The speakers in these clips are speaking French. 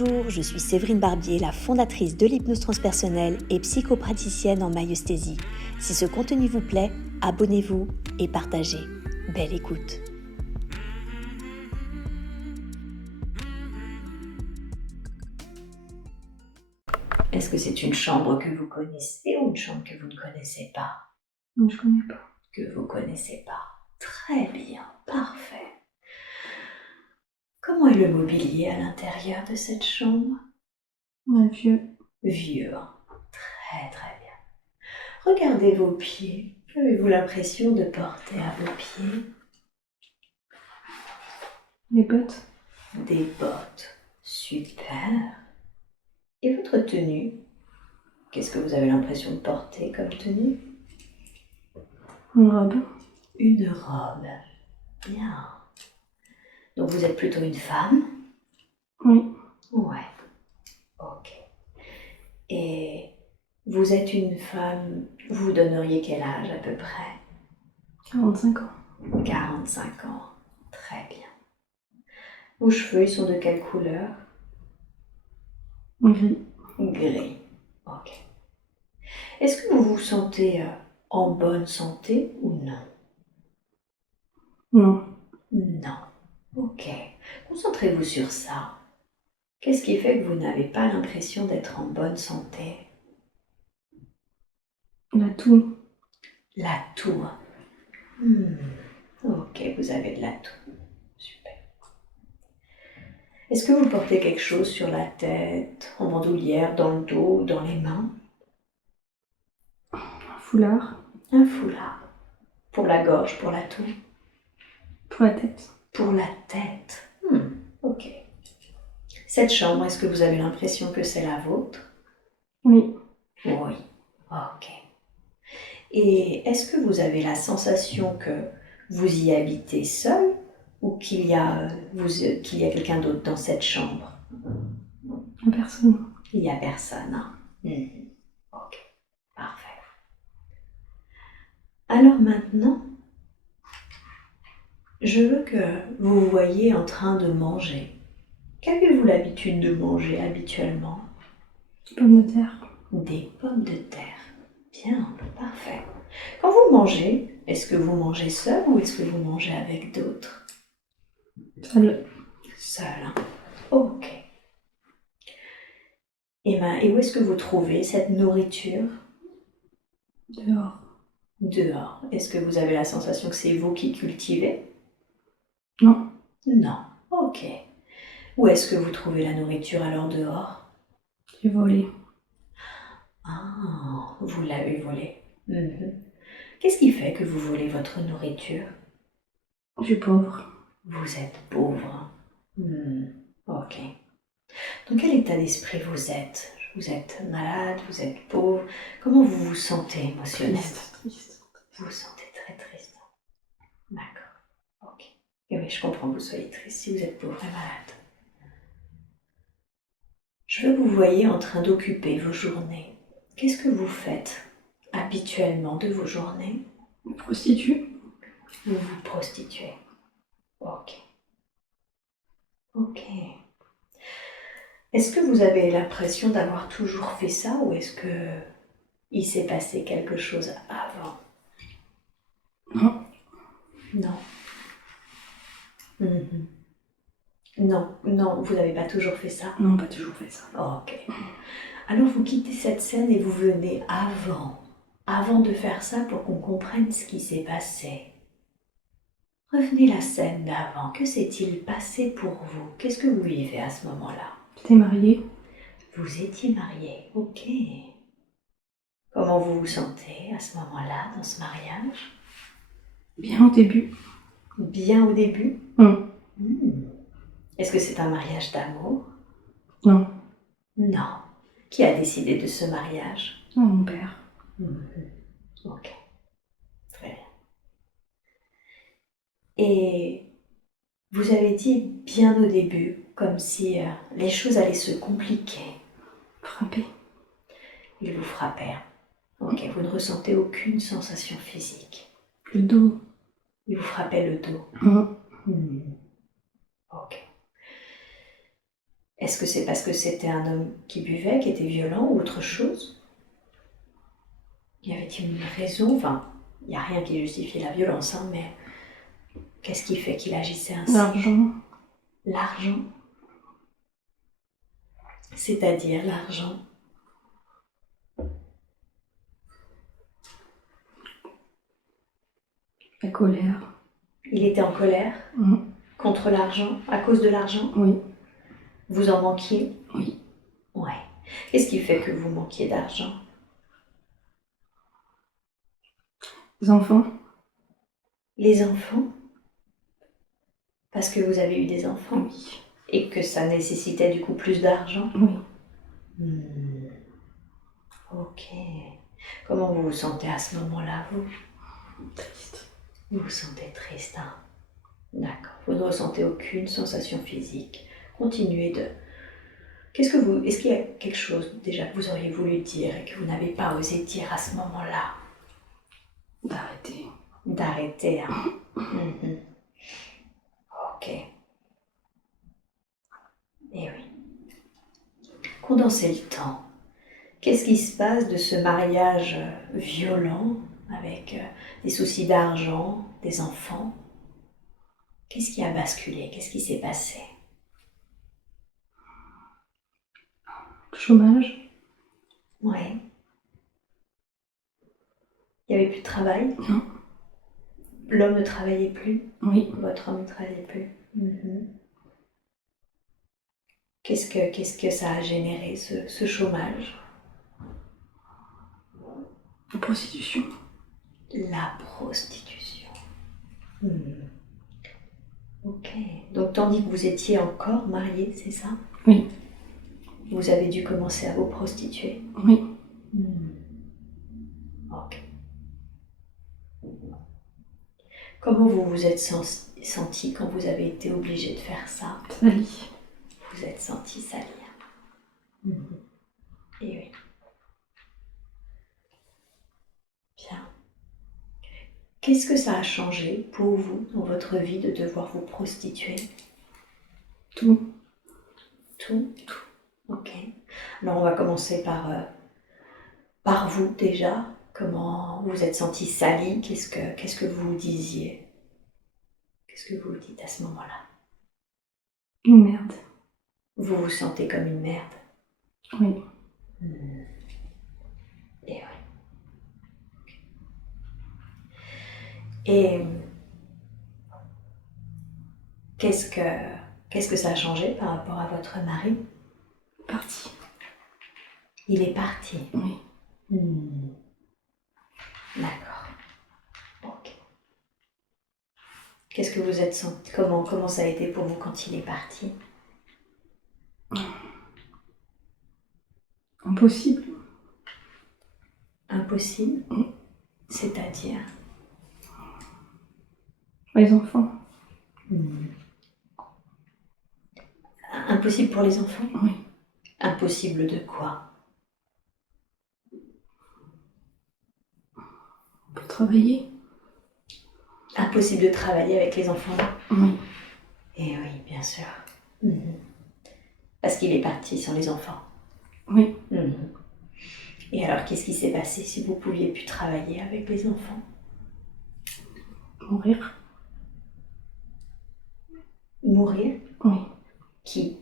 Bonjour, je suis Séverine Barbier, la fondatrice de l'hypnose transpersonnelle et psychopraticienne en myosthésie. Si ce contenu vous plaît, abonnez-vous et partagez. Belle écoute. Est-ce que c'est une chambre que vous connaissez ou une chambre que vous ne connaissez pas? Non, je connais pas. Que vous connaissez pas. Très bien, parfait. Comment est le mobilier à l'intérieur de cette chambre? Ouais, vieux. Vieux, hein. Très très bien. Regardez vos pieds. Qu'avez-vous l'impression de porter à vos pieds? Les bottes. Des bottes. Super. Et votre tenue? Qu'est-ce que vous avez l'impression de porter comme tenue? Une robe. Une robe. Bien. Donc vous êtes plutôt une femme? Oui. Ouais. Ok. Et vous êtes une femme, vous donneriez quel âge à peu près? 45 ans. 45 ans. Très bien. Vos cheveux, ils sont de quelle couleur? Gris. Gris. Ok. Est-ce que vous vous sentez en bonne santé ou non? Non. Non. Ok. Concentrez-vous sur ça. Qu'est-ce qui fait que vous n'avez pas l'impression d'être en bonne santé? La toux. La toux. Ok, vous avez de la toux. Super. Est-ce que vous portez quelque chose sur la tête, en bandoulière, dans le dos, dans les mains? Un foulard. Un foulard. Pour la gorge, pour la toux? Pour la tête. Pour la tête. Ok. Cette chambre, est-ce que vous avez l'impression que c'est la vôtre? Oui. Oui. Ok. Et est-ce que vous avez la sensation que vous y habitez seul ou qu'il y a quelqu'un d'autre dans cette chambre? La personne. Il n'y a personne. Hein? Ok, parfait. Alors maintenant, je veux que vous vous voyez en train de manger. Qu'avez-vous l'habitude de manger habituellement? Des pommes de terre. Des pommes de terre. Bien, parfait. Quand vous mangez, est-ce que vous mangez seul ou est-ce que vous mangez avec d'autres? Seul. Seul. Hein? Ok. Et où est-ce que vous trouvez cette nourriture? Dehors. Dehors. Est-ce que vous avez la sensation que c'est vous qui cultivez? Non. Non. Ok. Où est-ce que vous trouvez la nourriture alors dehors? J'ai volé. Ah, vous l'avez volée. Qu'est-ce qui fait que vous volez votre nourriture? Je suis pauvre. Vous êtes pauvre. Ok. Dans quel état d'esprit vous êtes? Vous êtes malade, vous êtes pauvre. Comment vous vous sentez émotionnellement? Triste. Vous vous sentez très triste. D'accord. Ok. Et oui, je comprends que vous soyez triste si vous êtes pauvre et malade. Je veux que vous voyez en train d'occuper vos journées. Qu'est-ce que vous faites habituellement de vos journées? Une prostituée. Vous vous prostituez. Ok. Ok. Est-ce que vous avez l'impression d'avoir toujours fait ça ou est-ce que il s'est passé quelque chose avant? Non. Non. Non, vous n'avez pas toujours fait ça? Non, pas toujours fait ça. Ok. Alors vous quittez cette scène et vous venez avant de faire ça pour qu'on comprenne ce qui s'est passé. Revenez la scène d'avant. Que s'est-il passé pour vous? Qu'est-ce que vous vivez à ce moment-là? J'étais mariée. Vous étiez marié, ok. Comment vous vous sentez à ce moment-là, dans ce mariage? Bien au début. Bien au début? Est-ce que c'est un mariage d'amour? Non. Non. Qui a décidé de ce mariage? Non, mon père. Ok. Très bien. Et vous avez dit bien au début, comme si les choses allaient se compliquer. Frappé. Il vous frappait. Ok, vous ne ressentez aucune sensation physique. Le dos. Il vous frappait le dos. Ok. Est-ce que c'est parce que c'était un homme qui buvait, qui était violent ou autre chose? Y avait-il une raison? Enfin, il n'y a rien qui justifie la violence, hein, mais qu'est-ce qui fait qu'il agissait ainsi? L'argent. L'argent? C'est-à-dire l'argent? La colère. Il était en colère Mhm. contre l'argent, à cause de l'argent? Oui. Vous en manquiez? Oui. Ouais. Qu'est-ce qui fait que vous manquiez d'argent? Les enfants. Les enfants? Parce que vous avez eu des enfants Oui. et que ça nécessitait du coup plus d'argent? Oui. Ok. Comment vous vous sentez à ce moment-là, vous? Triste. Vous vous sentez triste, hein? D'accord. Vous ne ressentez aucune sensation physique. Continuez de... Est-ce qu'il y a quelque chose déjà que vous auriez voulu dire et que vous n'avez pas osé dire à ce moment-là? D'arrêter. D'arrêter, hein? Mhm. Ok. Eh oui. Condensez le temps. Qu'est-ce qui se passe de ce mariage violent avec des soucis d'argent, des enfants? Qu'est-ce qui a basculé? Qu'est-ce qui s'est passé? Le chômage. Ouais. Il n'y avait plus de travail? Non. L'homme ne travaillait plus? Oui. Votre homme ne travaillait plus? Qu'est-ce que ça a généré, ce chômage? La prostitution. La prostitution. Ok. Donc, tandis que vous étiez encore marié, c'est ça? Oui. Vous avez dû commencer à vous prostituer? Oui. Ok. Comment vous vous êtes senti quand vous avez été obligé de faire ça? Sali. Vous êtes senti salir. Et oui. Bien. Qu'est-ce que ça a changé pour vous dans votre vie de devoir vous prostituer? Tout. Tout? Ok. Alors on va commencer par vous déjà. Comment vous êtes senti sali? Qu'est-ce que vous disiez? Qu'est-ce que vous dites à ce moment-là? Une merde. Vous vous sentez comme une merde? Oui. Et oui. Et qu'est-ce que ça a changé par rapport à votre mari? Parti. Il est parti. Oui. D'accord. Ok. Qu'est-ce que vous êtes senti? Comment ça a été pour vous quand il est parti? Impossible. Impossible? C'est-à-dire? Les enfants. Impossible pour les enfants? Oui. Impossible de quoi? Pour travailler. Impossible de travailler avec les enfants? Oui. Eh oui, bien sûr. Parce qu'il est parti sans les enfants. Oui. Et alors, qu'est-ce qui s'est passé si vous pouviez plus travailler avec les enfants? Mourir. Mourir? Oui. Qui?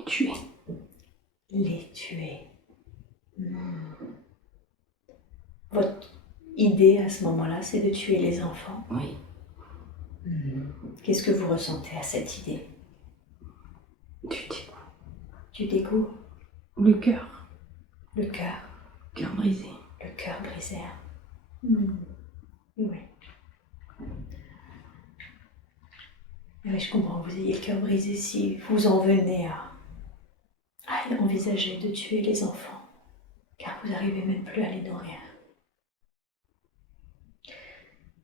Et tuer. Les tuer. Votre idée à ce moment-là, c'est de tuer les enfants? Oui. Qu'est-ce que vous ressentez à cette idée? Du dégoût. Du dégoût? Le cœur. Le cœur? Cœur brisé. Le cœur brisé. Oui. Oui, je comprends que vous ayez le cœur brisé si vous en venez à envisager de tuer les enfants, car vous n'arrivez même plus à les nourrir.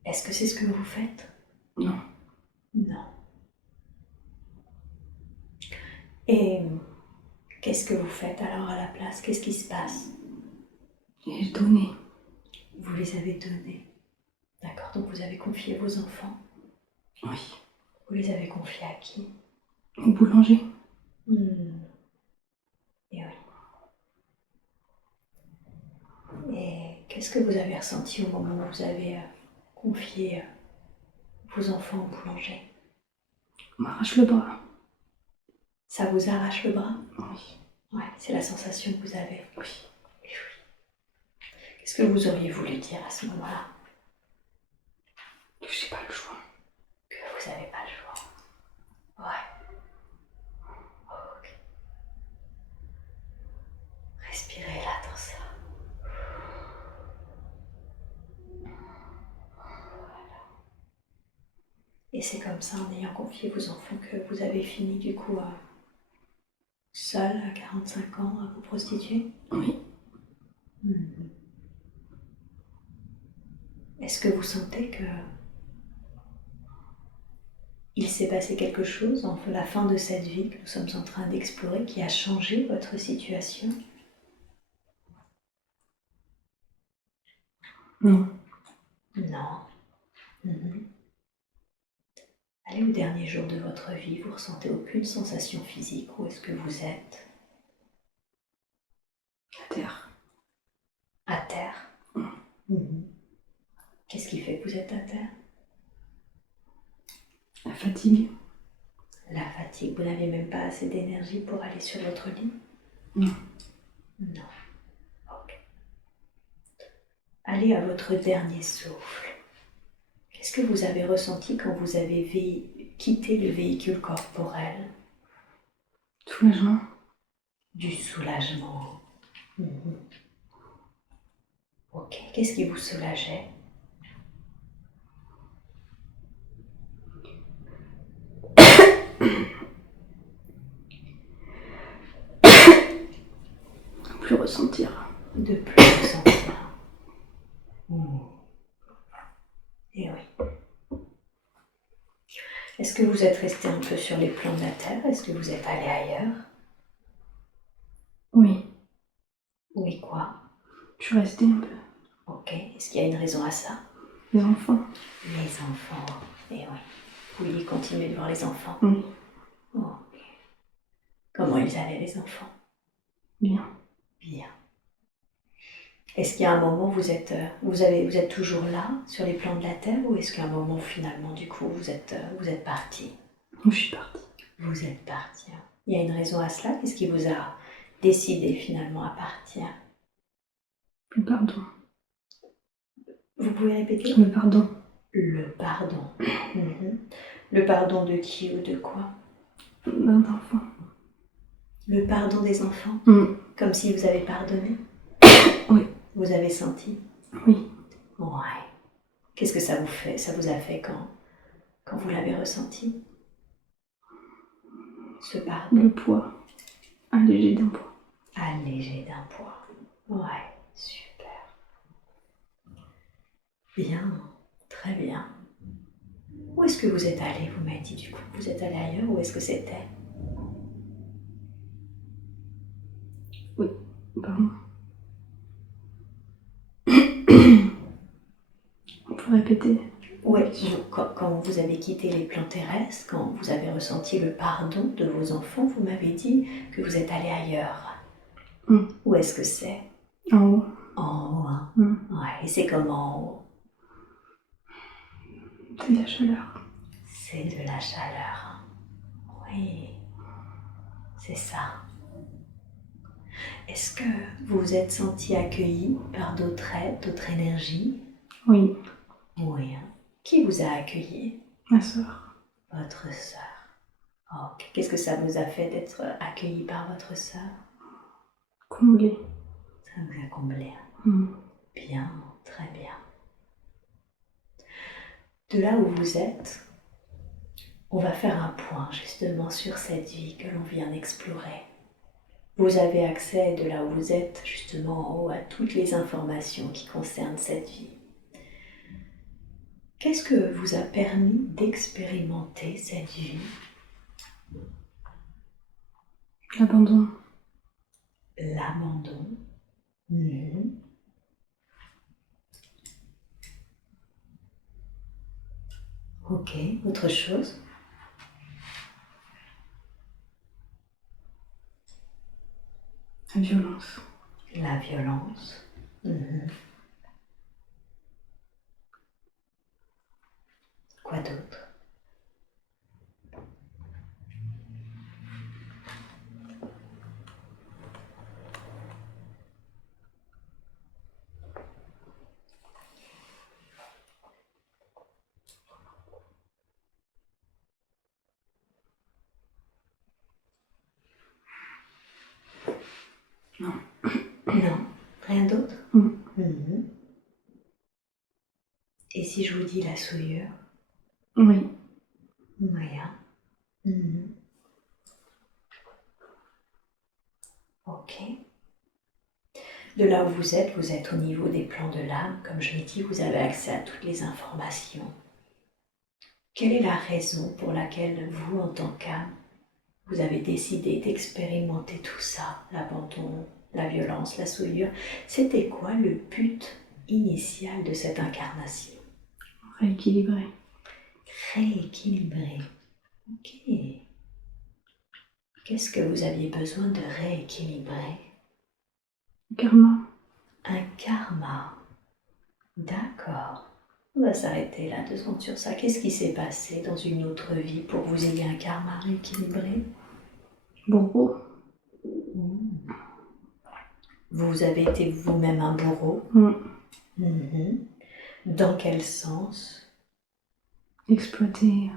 Est-ce que c'est ce que vous faites? Non. Non. Et qu'est-ce que vous faites alors à la place? Qu'est-ce qui se passe? Et donner. Vous les avez donnés. D'accord, donc vous avez confié vos enfants. Oui. Vous les avez confiés à qui? Au boulanger. Et oui. Et qu'est-ce que vous avez ressenti au moment où vous avez confié vos enfants au boulanger? On m'arrache le bras. Ça vous arrache le bras? Oui. Ouais, c'est la sensation que vous avez. Oui. Oui, oui. Qu'est-ce que vous auriez voulu dire à ce moment-là? Que j'ai pas le choix. Que vous n'avez pas le choix. Ouais. Ok. Respirez là dans ça. Et c'est comme ça, en ayant confié vos enfants, que vous avez fini du coup seul à 45 ans à vous prostituer? Oui. Est-ce que vous sentez que il s'est passé quelque chose entre la fin de cette vie que nous sommes en train d'explorer qui a changé votre situation? Non. Non. Allez au dernier jour de votre vie, vous ressentez aucune sensation physique. Où est-ce que vous êtes? À terre. À terre. Qu'est-ce qui fait que vous êtes à terre? La fatigue. La fatigue. Vous n'avez même pas assez d'énergie pour aller sur votre lit? Non. Non. Ok. Allez à votre dernier souffle. Qu'est-ce que vous avez ressenti quand vous avez quitté le véhicule corporel? Soulagement. Du soulagement. Ok. Qu'est-ce qui vous soulageait? Plus ressentir. De plus ressentir. Et oui. Est-ce que vous êtes resté un peu sur les plans de la Terre? Est-ce que vous êtes allé ailleurs? Oui. Oui, quoi? Je suis restée un peu. Ok. Est-ce qu'il y a une raison à ça? Les enfants. Les enfants. Et oui. Vous vouliez continuer de voir les enfants? Oui. Ok. Comment ils allaient, les enfants? Bien. Bien. Est-ce qu'il y a un moment où vous êtes toujours là, sur les plans de la Terre, ou est-ce qu'à un moment, finalement, du coup, vous êtes parti? Je suis partie. Vous êtes parti. Il y a une raison à cela? Qu'est-ce qui vous a décidé, finalement, à partir? Le pardon. Vous pouvez répéter? Le pardon. Le pardon. Le pardon de qui ou de quoi? D'un enfant. Le pardon des enfants? Comme si vous avez pardonné? Oui. Vous avez senti? Oui. Ouais. Qu'est-ce que ça vous a fait quand vous l'avez ressenti? Ce pardon? Le poids. Allégé d'un poids. Allégé d'un poids. Ouais, super. Bien, très bien. Où est-ce que vous êtes allé? Vous m'avez dit du coup, vous êtes allé ailleurs? Où est-ce que c'était? Oui. Pardon. On peut répéter? Oui, quand vous avez quitté les plans terrestres, quand vous avez ressenti le pardon de vos enfants, vous m'avez dit que vous êtes allé ailleurs. Où est-ce que c'est? En haut. En haut, hein? Ouais, et c'est comment en haut? C'est de la chaleur. C'est de la chaleur, hein? Oui, c'est ça. Est-ce que vous vous êtes senti accueilli par d'autres êtres, d'autres énergies? Oui. Oui, hein? Qui vous a accueilli? Ma soeur. Votre sœur. Ok. Qu'est-ce que ça vous a fait d'être accueilli par votre sœur? Comblée. Ça vous a comblé. Bien, très bien. De là où vous êtes, on va faire un point justement sur cette vie que l'on vient d'explorer. Vous avez accès de là où vous êtes justement en haut à toutes les informations qui concernent cette vie. Qu'est-ce que vous a permis d'expérimenter cette vie? L'abandon. L'abandon. Ok, autre chose? violence. La violence. Mhm. Quoi d'autre? Non. Non, rien d'autre? Mm. Mhm. Et si je vous dis la souillure? Oui. Moyen. Mhm. Ok. De là où vous êtes au niveau des plans de l'âme. Comme je l'ai dit, vous avez accès à toutes les informations. Quelle est la raison pour laquelle vous, en tant qu'âme, vous avez décidé d'expérimenter tout ça, l'abandon, la violence, la souillure? C'était quoi le but initial de cette incarnation? Rééquilibrer. Rééquilibrer. Ok. Qu'est-ce que vous aviez besoin de rééquilibrer? Karma. Un karma. D'accord. On va s'arrêter là 2 secondes sur ça. Qu'est-ce qui s'est passé dans une autre vie pour que vous ayez un karma rééquilibré? Bourreau. Vous avez été vous-même un bourreau. Mm. Mhm. Dans quel sens? Exploiter.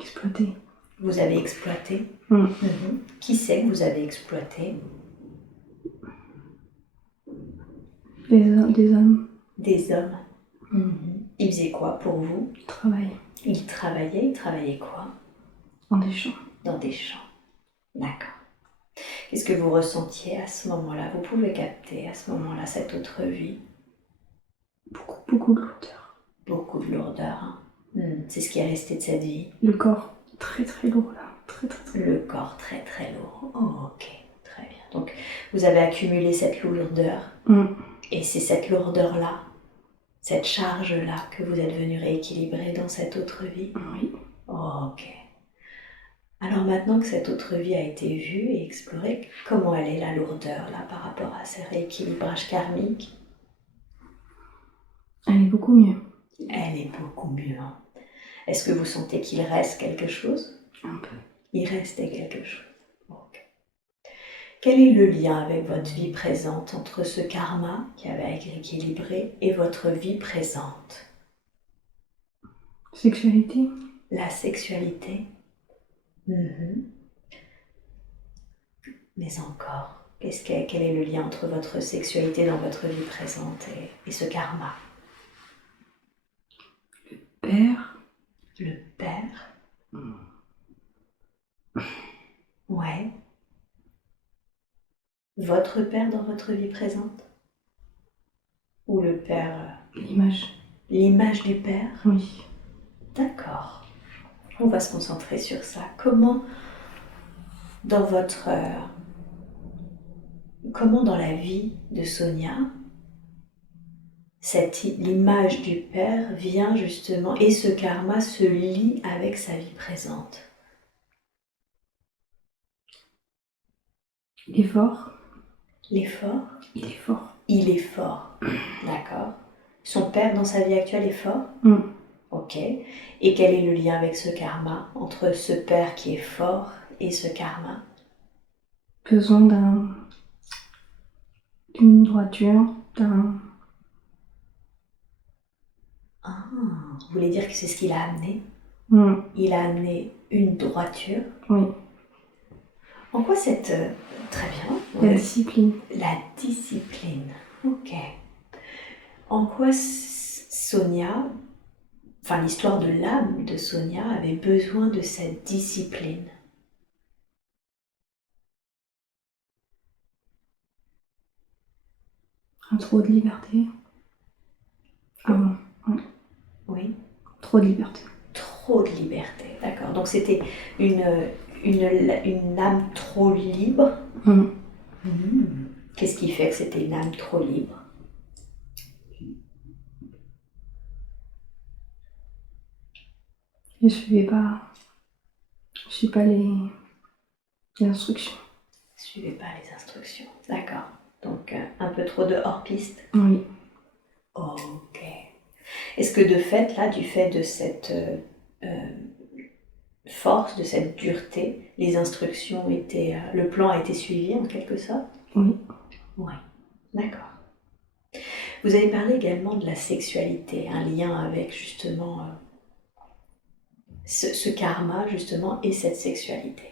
Exploiter. Vous avez exploité. Mm. Mhm. Qui c'est que vous avez exploité? Des hommes. Des hommes. Mhm. Ils faisaient quoi pour vous? Travail. Ils travaillaient quoi? Dans des champs. Dans des champs. D'accord. Qu'est-ce que vous ressentiez à ce moment-là? Vous pouvez capter à ce moment-là cette autre vie? Beaucoup de lourdeur. Beaucoup de lourdeur. Hein. C'est ce qui est resté de cette vie. Le corps très très lourd là. Très très très. Le corps très très lourd. Oh, ok, très bien. Donc vous avez accumulé cette lourdeur. Et c'est cette lourdeur-là, cette charge-là que vous êtes venu rééquilibrer dans cette autre vie? Oui. Oh, ok. Alors maintenant que cette autre vie a été vue et explorée, comment elle est la lourdeur là par rapport à ces rééquilibrages karmiques? Elle est beaucoup mieux. Elle est beaucoup mieux. Hein. Est-ce que vous sentez qu'il reste quelque chose? Un peu. Il restait quelque chose. Ok. Quel est le lien avec votre vie présente entre ce karma qui avait à être équilibré et votre vie présente? Sexualité. La sexualité. Mhm. Mais encore, quel est le lien entre votre sexualité dans votre vie présente et ce karma? Père. Le père. Ouais. Votre père dans votre vie présente? Ou le père... L'image. L'image du père? Oui. D'accord. On va se concentrer sur ça. Comment dans votre... comment dans la vie de Sonia, l'image du père vient justement et ce karma se lie avec sa vie présente? Il est fort. L'effort? Il est fort. Il est fort. D'accord. Son père dans sa vie actuelle est fort? Ok. Et quel est le lien avec ce karma entre ce père qui est fort et ce karma? Besoin d'une droiture, Ah, vous voulez dire que c'est ce qu'il a amené? Il a amené une droiture? Oui. En quoi cette... très bien. La discipline. La discipline. Ok. En quoi Sonia, enfin l'histoire de l'âme de Sonia avait besoin de cette discipline? Un trop de liberté. Avant. Oui. Oui. Trop de liberté. Trop de liberté, d'accord. Donc c'était une âme trop libre. Qu'est-ce qui fait que c'était une âme trop libre? Je ne suis pas les instructions. suivez pas les instructions. D'accord. Donc, un peu trop de hors-piste. Oui. Ok. Est-ce que de fait, là, du fait de cette force, de cette dureté, les instructions étaient... le plan a été suivi en quelque sorte? Oui. Oui. D'accord. Vous avez parlé également de la sexualité, un lien avec justement ce karma justement et cette sexualité.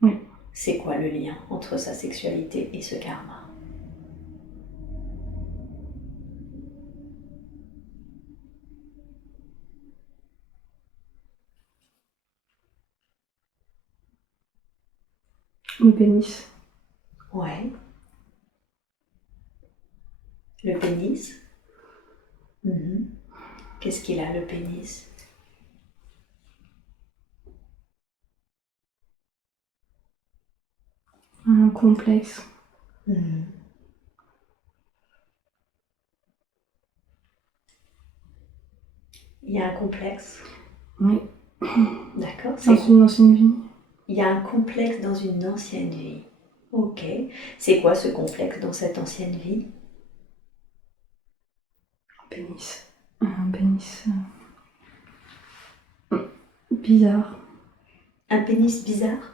Oui. C'est quoi le lien entre sa sexualité et ce karma? Le pénis. Ouais. Le pénis. Mhm. Qu'est-ce qu'il a, le pénis? Un complexe. Mhm. Il y a un complexe. Oui. D'accord. Dans une ancienne vie. Il y a un complexe dans une ancienne vie. Ok. C'est quoi ce complexe dans cette ancienne vie? Un pénis. Un pénis. Bizarre. Un pénis bizarre?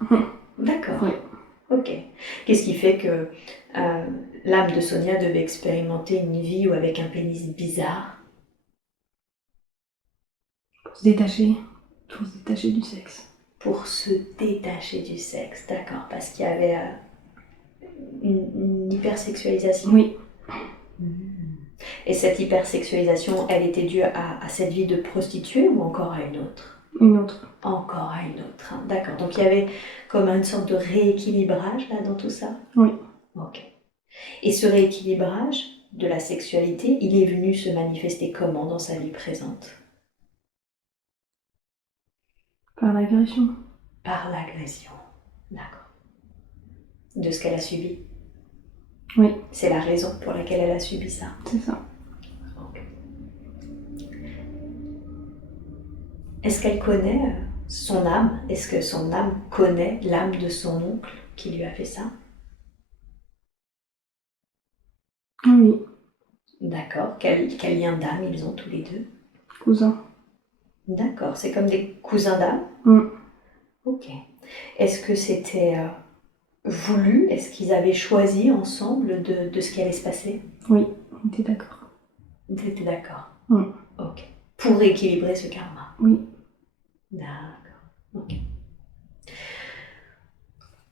D'accord. Oui. Ok. Qu'est-ce qui fait que l'âme de Sonia devait expérimenter une vie ou avec un pénis bizarre? Pour se détacher. Pour se détacher du sexe. Pour se détacher du sexe, d'accord. Parce qu'il y avait une hypersexualisation? Oui. Et cette hypersexualisation, elle était due à cette vie de prostituée ou encore à une autre? Une autre. Encore à une autre, hein. D'accord. Donc il y avait comme une sorte de rééquilibrage là dans tout ça? Oui. Ok. Et ce rééquilibrage de la sexualité, il est venu se manifester comment dans sa vie présente? Par l'agression. Par l'agression. D'accord. De ce qu'elle a subi? Oui. C'est la raison pour laquelle elle a subi ça? C'est ça. Ok. Est-ce qu'elle connaît son âme? Est-ce que son âme connaît l'âme de son oncle qui lui a fait ça? Oui. D'accord. Quel lien d'âme ils ont tous les deux? Cousin. D'accord. C'est comme des cousins d'âme? Ok. Est-ce que c'était voulu? Est-ce qu'ils avaient choisi ensemble de ce qui allait se passer? Oui. On était d'accord. Ils étaient d'accord? Mm. Ok. Pour rééquilibrer ce karma? Oui. D'accord. Ok.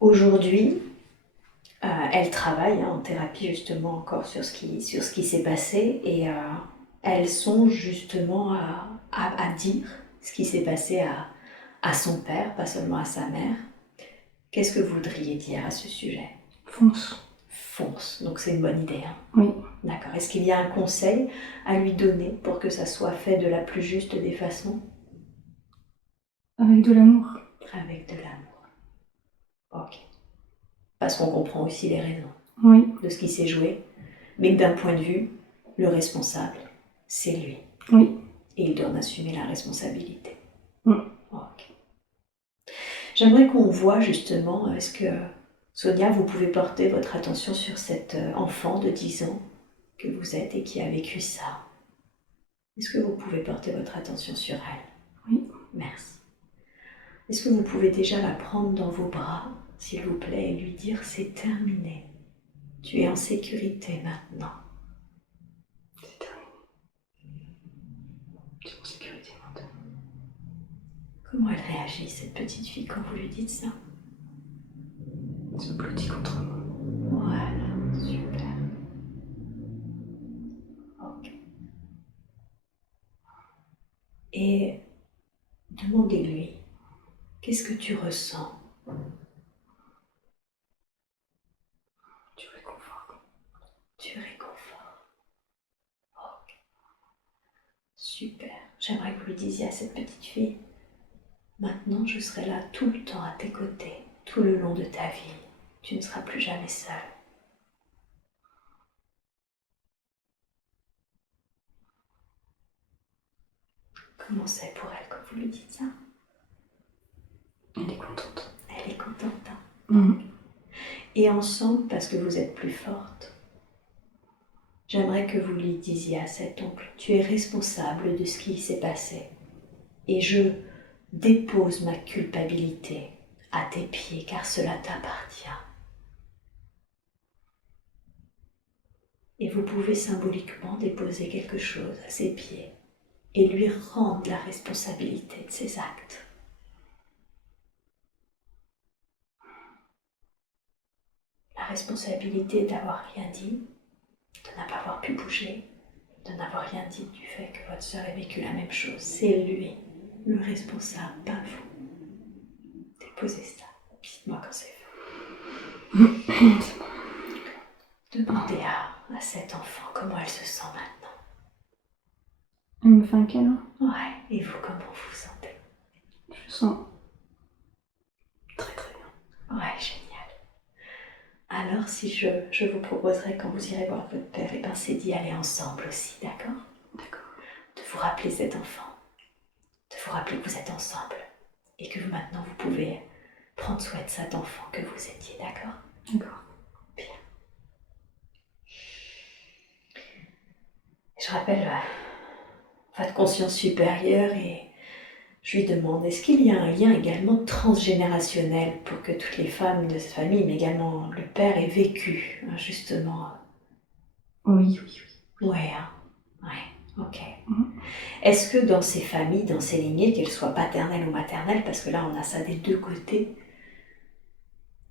Aujourd'hui, elle travaille en thérapie justement encore sur ce qui s'est passé et elle songe justement à dire ce qui s'est passé à son père, pas seulement à sa mère. Qu'est-ce que vous voudriez dire à ce sujet? Fonce. Fonce, donc c'est une bonne idée. Hein? Oui. D'accord. Est-ce qu'il y a un conseil à lui donner pour que ça soit fait de la plus juste des façons? Avec de l'amour. Avec de l'amour. Ok. Parce qu'on comprend aussi les raisons Oui. de ce qui s'est joué, mais que d'un point de vue, le responsable, c'est lui. Oui. Et il doit en assumer la responsabilité. Mm. Ok. J'aimerais qu'on voit justement, est-ce que Sonia, vous pouvez porter votre attention sur cet enfant de 10 ans que vous êtes et qui a vécu ça? Est-ce que vous pouvez porter votre attention sur elle? Oui. Merci. Est-ce que vous pouvez déjà la prendre dans vos bras, s'il vous plaît, et lui dire c'est terminé. Tu es en sécurité maintenant. C'est terminé. Tu es en sécurité maintenant. Comment elle réagit, cette petite fille, quand vous lui dites ça? Elle se blottit contre moi. Voilà, super. Ok. Et demandez-lui, qu'est-ce que tu ressens? Tu réconfortes. Tu réconfortes. Ok. Super. J'aimerais que vous lui disiez à cette petite fille, maintenant je serai là tout le temps à tes côtés, tout le long de ta vie. Tu ne seras plus jamais seule. Comment c'est pour elle quand vous lui dites ça? Elle est contente. Elle est contente, hein? Mm. Et ensemble, parce que vous êtes plus forte, j'aimerais que vous lui disiez à cet oncle, tu es responsable de ce qui s'est passé. Et je dépose ma culpabilité à tes pieds, car cela t'appartient. Et vous pouvez symboliquement déposer quelque chose à ses pieds et lui rendre la responsabilité de ses actes. La responsabilité d'avoir rien dit, de n'avoir pu bouger, de n'avoir rien dit du fait que votre sœur ait vécu la même chose. C'est lui, le responsable, pas vous. Déposez ça. Dites-moi quand c'est fait. Demandez à cet enfant comment elle se sent maintenant. Elle me fait un câlin. Ouais, et vous, comment vous vous sentez? Je sens très très bien. Ouais, génial. Alors, si je vous proposerais, quand vous irez voir votre père, c'est d'y aller ensemble aussi, d'accord? D'accord. De vous rappeler cet enfant, de vous rappeler que vous êtes ensemble et que maintenant vous pouvez prendre soin de cet enfant que vous étiez, d'accord? D'accord. Bien. Je rappelle votre conscience supérieure et je lui demande, est-ce qu'il y a un lien également transgénérationnel pour que toutes les femmes de cette famille, mais également le père, aient vécu, justement? Oui. Ouais, ok. Est-ce que dans ces familles, dans ces lignées, qu'elles soient paternelles ou maternelles, parce que là on a ça des deux côtés,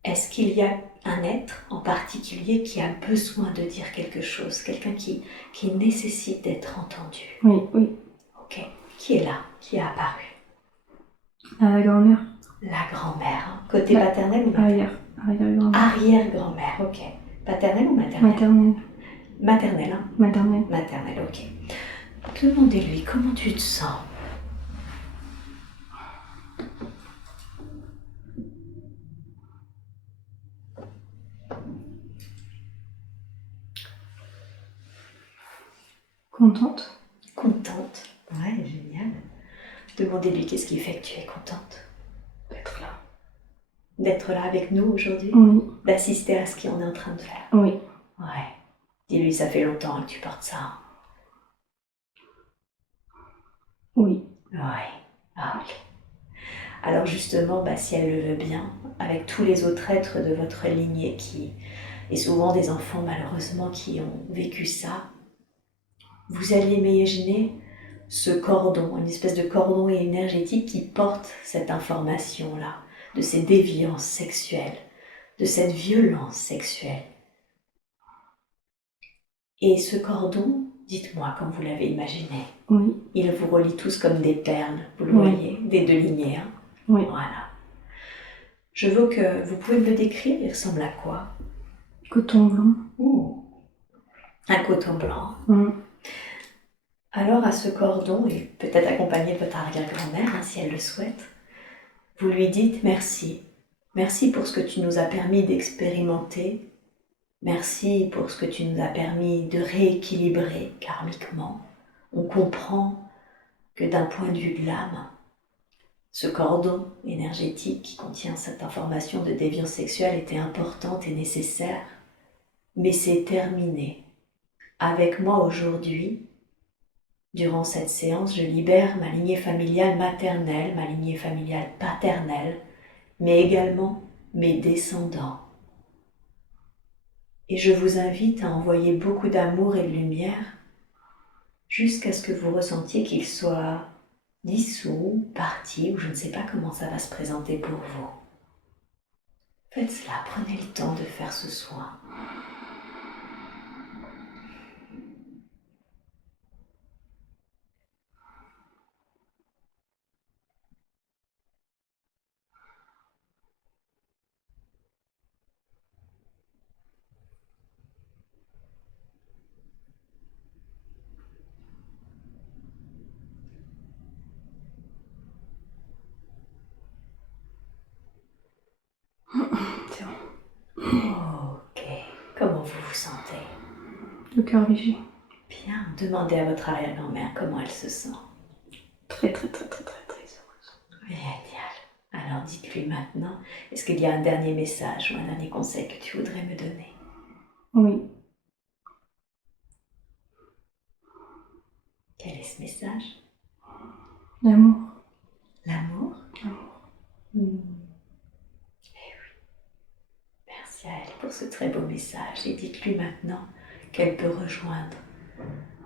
est-ce qu'il y a un être en particulier qui a besoin de dire quelque chose, quelqu'un qui nécessite d'être entendu? Oui. Ok. Qui est là? Qui est apparu? La grand-mère. La grand-mère, côté paternel ou maternel? Arrière-grand-mère. Arrière-grand-mère, ok. Paternelle ou maternelle? Maternelle. Maternelle, hein? Maternelle. Maternelle, ok. Demandez-lui comment tu te sens. Contente. Contente. Ouais, génial. Demandez-lui qu'est-ce qui fait que tu es contente. D'être là. D'être là avec nous aujourd'hui? Oui. D'assister à ce qu'on est en train de faire? Oui. Ouais. Dis-lui, ça fait longtemps que tu portes ça. Oui. Ouais. Ah, ok. Alors justement, si elle le veut bien, avec tous les autres êtres de votre lignée et souvent des enfants malheureusement qui ont vécu ça, vous allez imaginer ce cordon, une espèce de cordon énergétique qui porte cette information-là, de ces déviances sexuelles, de cette violence sexuelle. Et ce cordon, dites-moi comme vous l'avez imaginé, Oui. il vous relie tous comme des perles, vous le voyez, des deux lignées. Hein? Oui. Voilà. Je veux que vous pouvez me le décrire, il ressemble à quoi? Coton blanc. Un coton blanc. Alors à ce cordon, et peut-être accompagné de votre arrière-grand-mère, si elle le souhaite, vous lui dites merci. Merci pour ce que tu nous as permis d'expérimenter. Merci pour ce que tu nous as permis de rééquilibrer karmiquement. On comprend que d'un point de vue de l'âme, ce cordon énergétique qui contient cette information de déviance sexuelle était importante et nécessaire, mais c'est terminé. Avec moi aujourd'hui, durant cette séance, je libère ma lignée familiale maternelle, ma lignée familiale paternelle, mais également mes descendants. Et je vous invite à envoyer beaucoup d'amour et de lumière jusqu'à ce que vous ressentiez qu'il soit dissous, parti, ou je ne sais pas comment ça va se présenter pour vous. Faites cela, prenez le temps de faire ce soin. C'est bon. Ok, comment vous vous sentez? Le cœur léger. Bien, demandez à votre arrière-grand-mère comment elle se sent. Très heureuse. Génial. Alors dites-lui maintenant, est-ce qu'il y a un dernier message ou un dernier conseil que tu voudrais me donner? Oui. Quel est ce message? L'amour. L'amour? L'amour. Merci à elle pour ce très beau message et dites-lui maintenant qu'elle peut rejoindre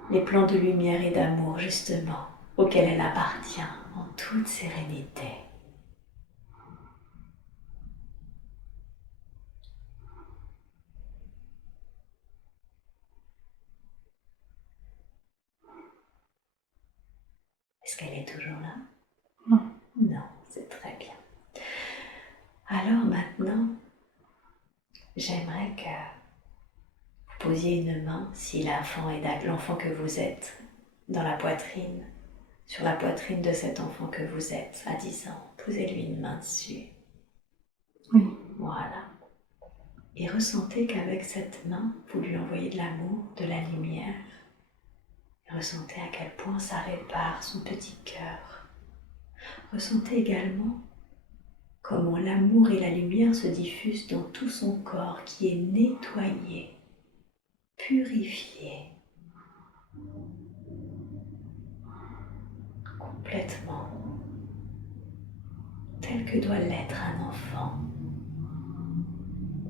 les plans de lumière et d'amour justement auxquels elle appartient en toute sérénité. Est-ce qu'elle est toujours là? Non. Non, c'est très bien. Alors maintenant, j'aimerais que vous posiez une main, si l'enfant est l'enfant que vous êtes, dans la poitrine, sur la poitrine de cet enfant que vous êtes à 10 ans. Posez-lui une main dessus. Oui. Voilà. Et ressentez qu'avec cette main, vous lui envoyez de l'amour, de la lumière. Et ressentez à quel point ça répare son petit cœur. Ressentez également comment l'amour et la lumière se diffusent dans tout son corps qui est nettoyé, purifié, complètement, tel que doit l'être un enfant.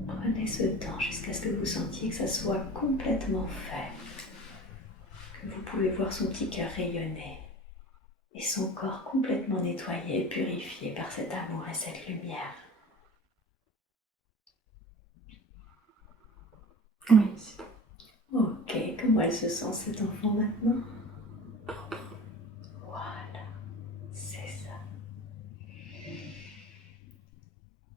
Prenez ce temps jusqu'à ce que vous sentiez que ça soit complètement fait, que vous pouvez voir son petit cœur rayonner et son corps complètement nettoyé et purifié par cet amour et cette lumière. Oui, c'est bon. Ok, comment elle se sent cet enfant maintenant? Voilà, c'est ça.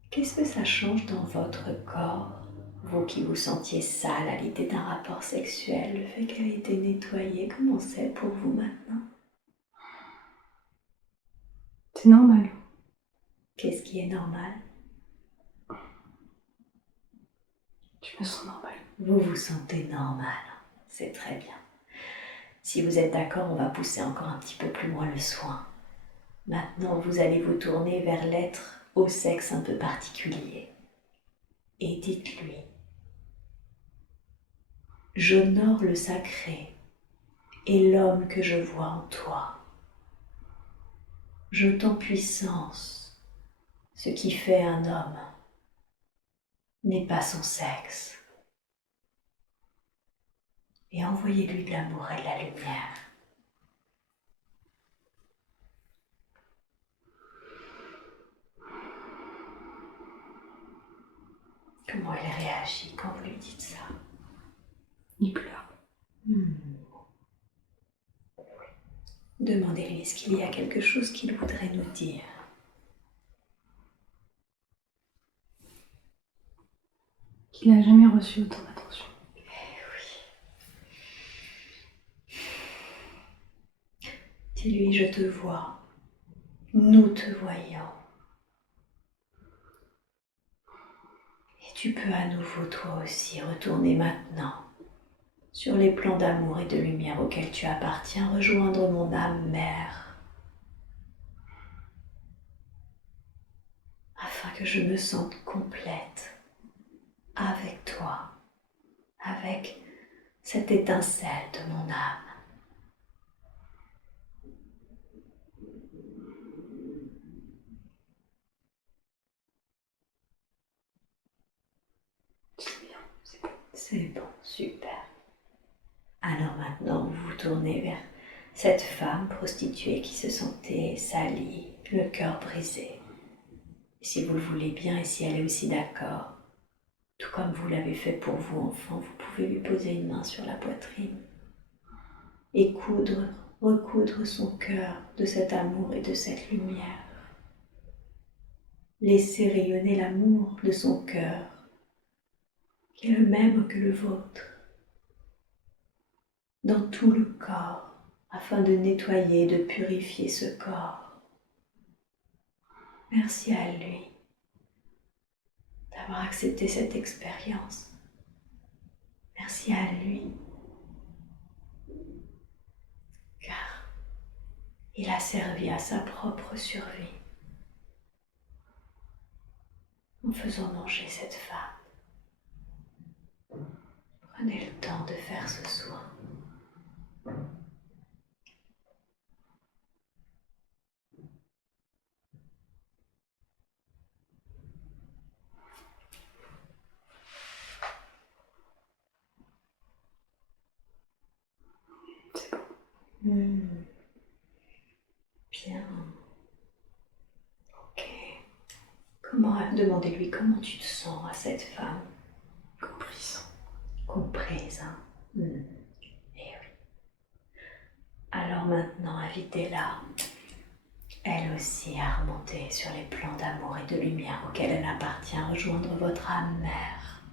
Qu'est-ce que ça change dans votre corps? Vous qui vous sentiez sale à l'idée d'un rapport sexuel, le fait qu'elle ait été nettoyée, comment c'est pour vous maintenant? C'est normal. Qu'est-ce qui est normal? Je me sens normale. Vous vous sentez normal, c'est très bien. Si vous êtes d'accord, on va pousser encore un petit peu plus loin le soin. Maintenant, vous allez vous tourner vers l'être au sexe un peu particulier. Et dites-lui, j'honore le sacré et l'homme que je vois en toi. Je t'en puissance, ce qui fait un homme n'est pas son sexe. Et envoyez-lui de l'amour et de la lumière. Comment elle réagit quand vous lui dites ça? Il pleure. Demandez-lui, est-ce qu'il y a quelque chose qu'il voudrait nous dire? Qu'il n'a jamais reçu autant d'attention. Dis-lui, je te vois, nous te voyons. Et tu peux à nouveau, toi aussi, retourner maintenant sur les plans d'amour et de lumière auxquels tu appartiens, rejoindre mon âme mère, afin que je me sente complète avec toi, avec cette étincelle de mon âme. C'est bien, c'est bon. C'est bon, super. Alors maintenant, vous vous tournez vers cette femme prostituée qui se sentait salie, le cœur brisé. Si vous le voulez bien et si elle est aussi d'accord, tout comme vous l'avez fait pour vous, enfant, vous pouvez lui poser une main sur la poitrine et recoudre son cœur de cet amour et de cette lumière. Laissez rayonner l'amour de son cœur, qui est le même que le vôtre, dans tout le corps, afin de nettoyer, de purifier ce corps. Merci à lui d'avoir accepté cette expérience. Merci à lui, car il a servi à sa propre survie. faisant manger cette femme. Prenez le temps de faire ce soin. C'est bon. Bien. Ok. Demandez-lui comment tu te sens à cette femme. Comprise. Comprise, hein. Eh oui. Alors maintenant, invitez-la, elle aussi, à remonter sur les plans d'amour et de lumière auxquels elle appartient, rejoindre votre âme mère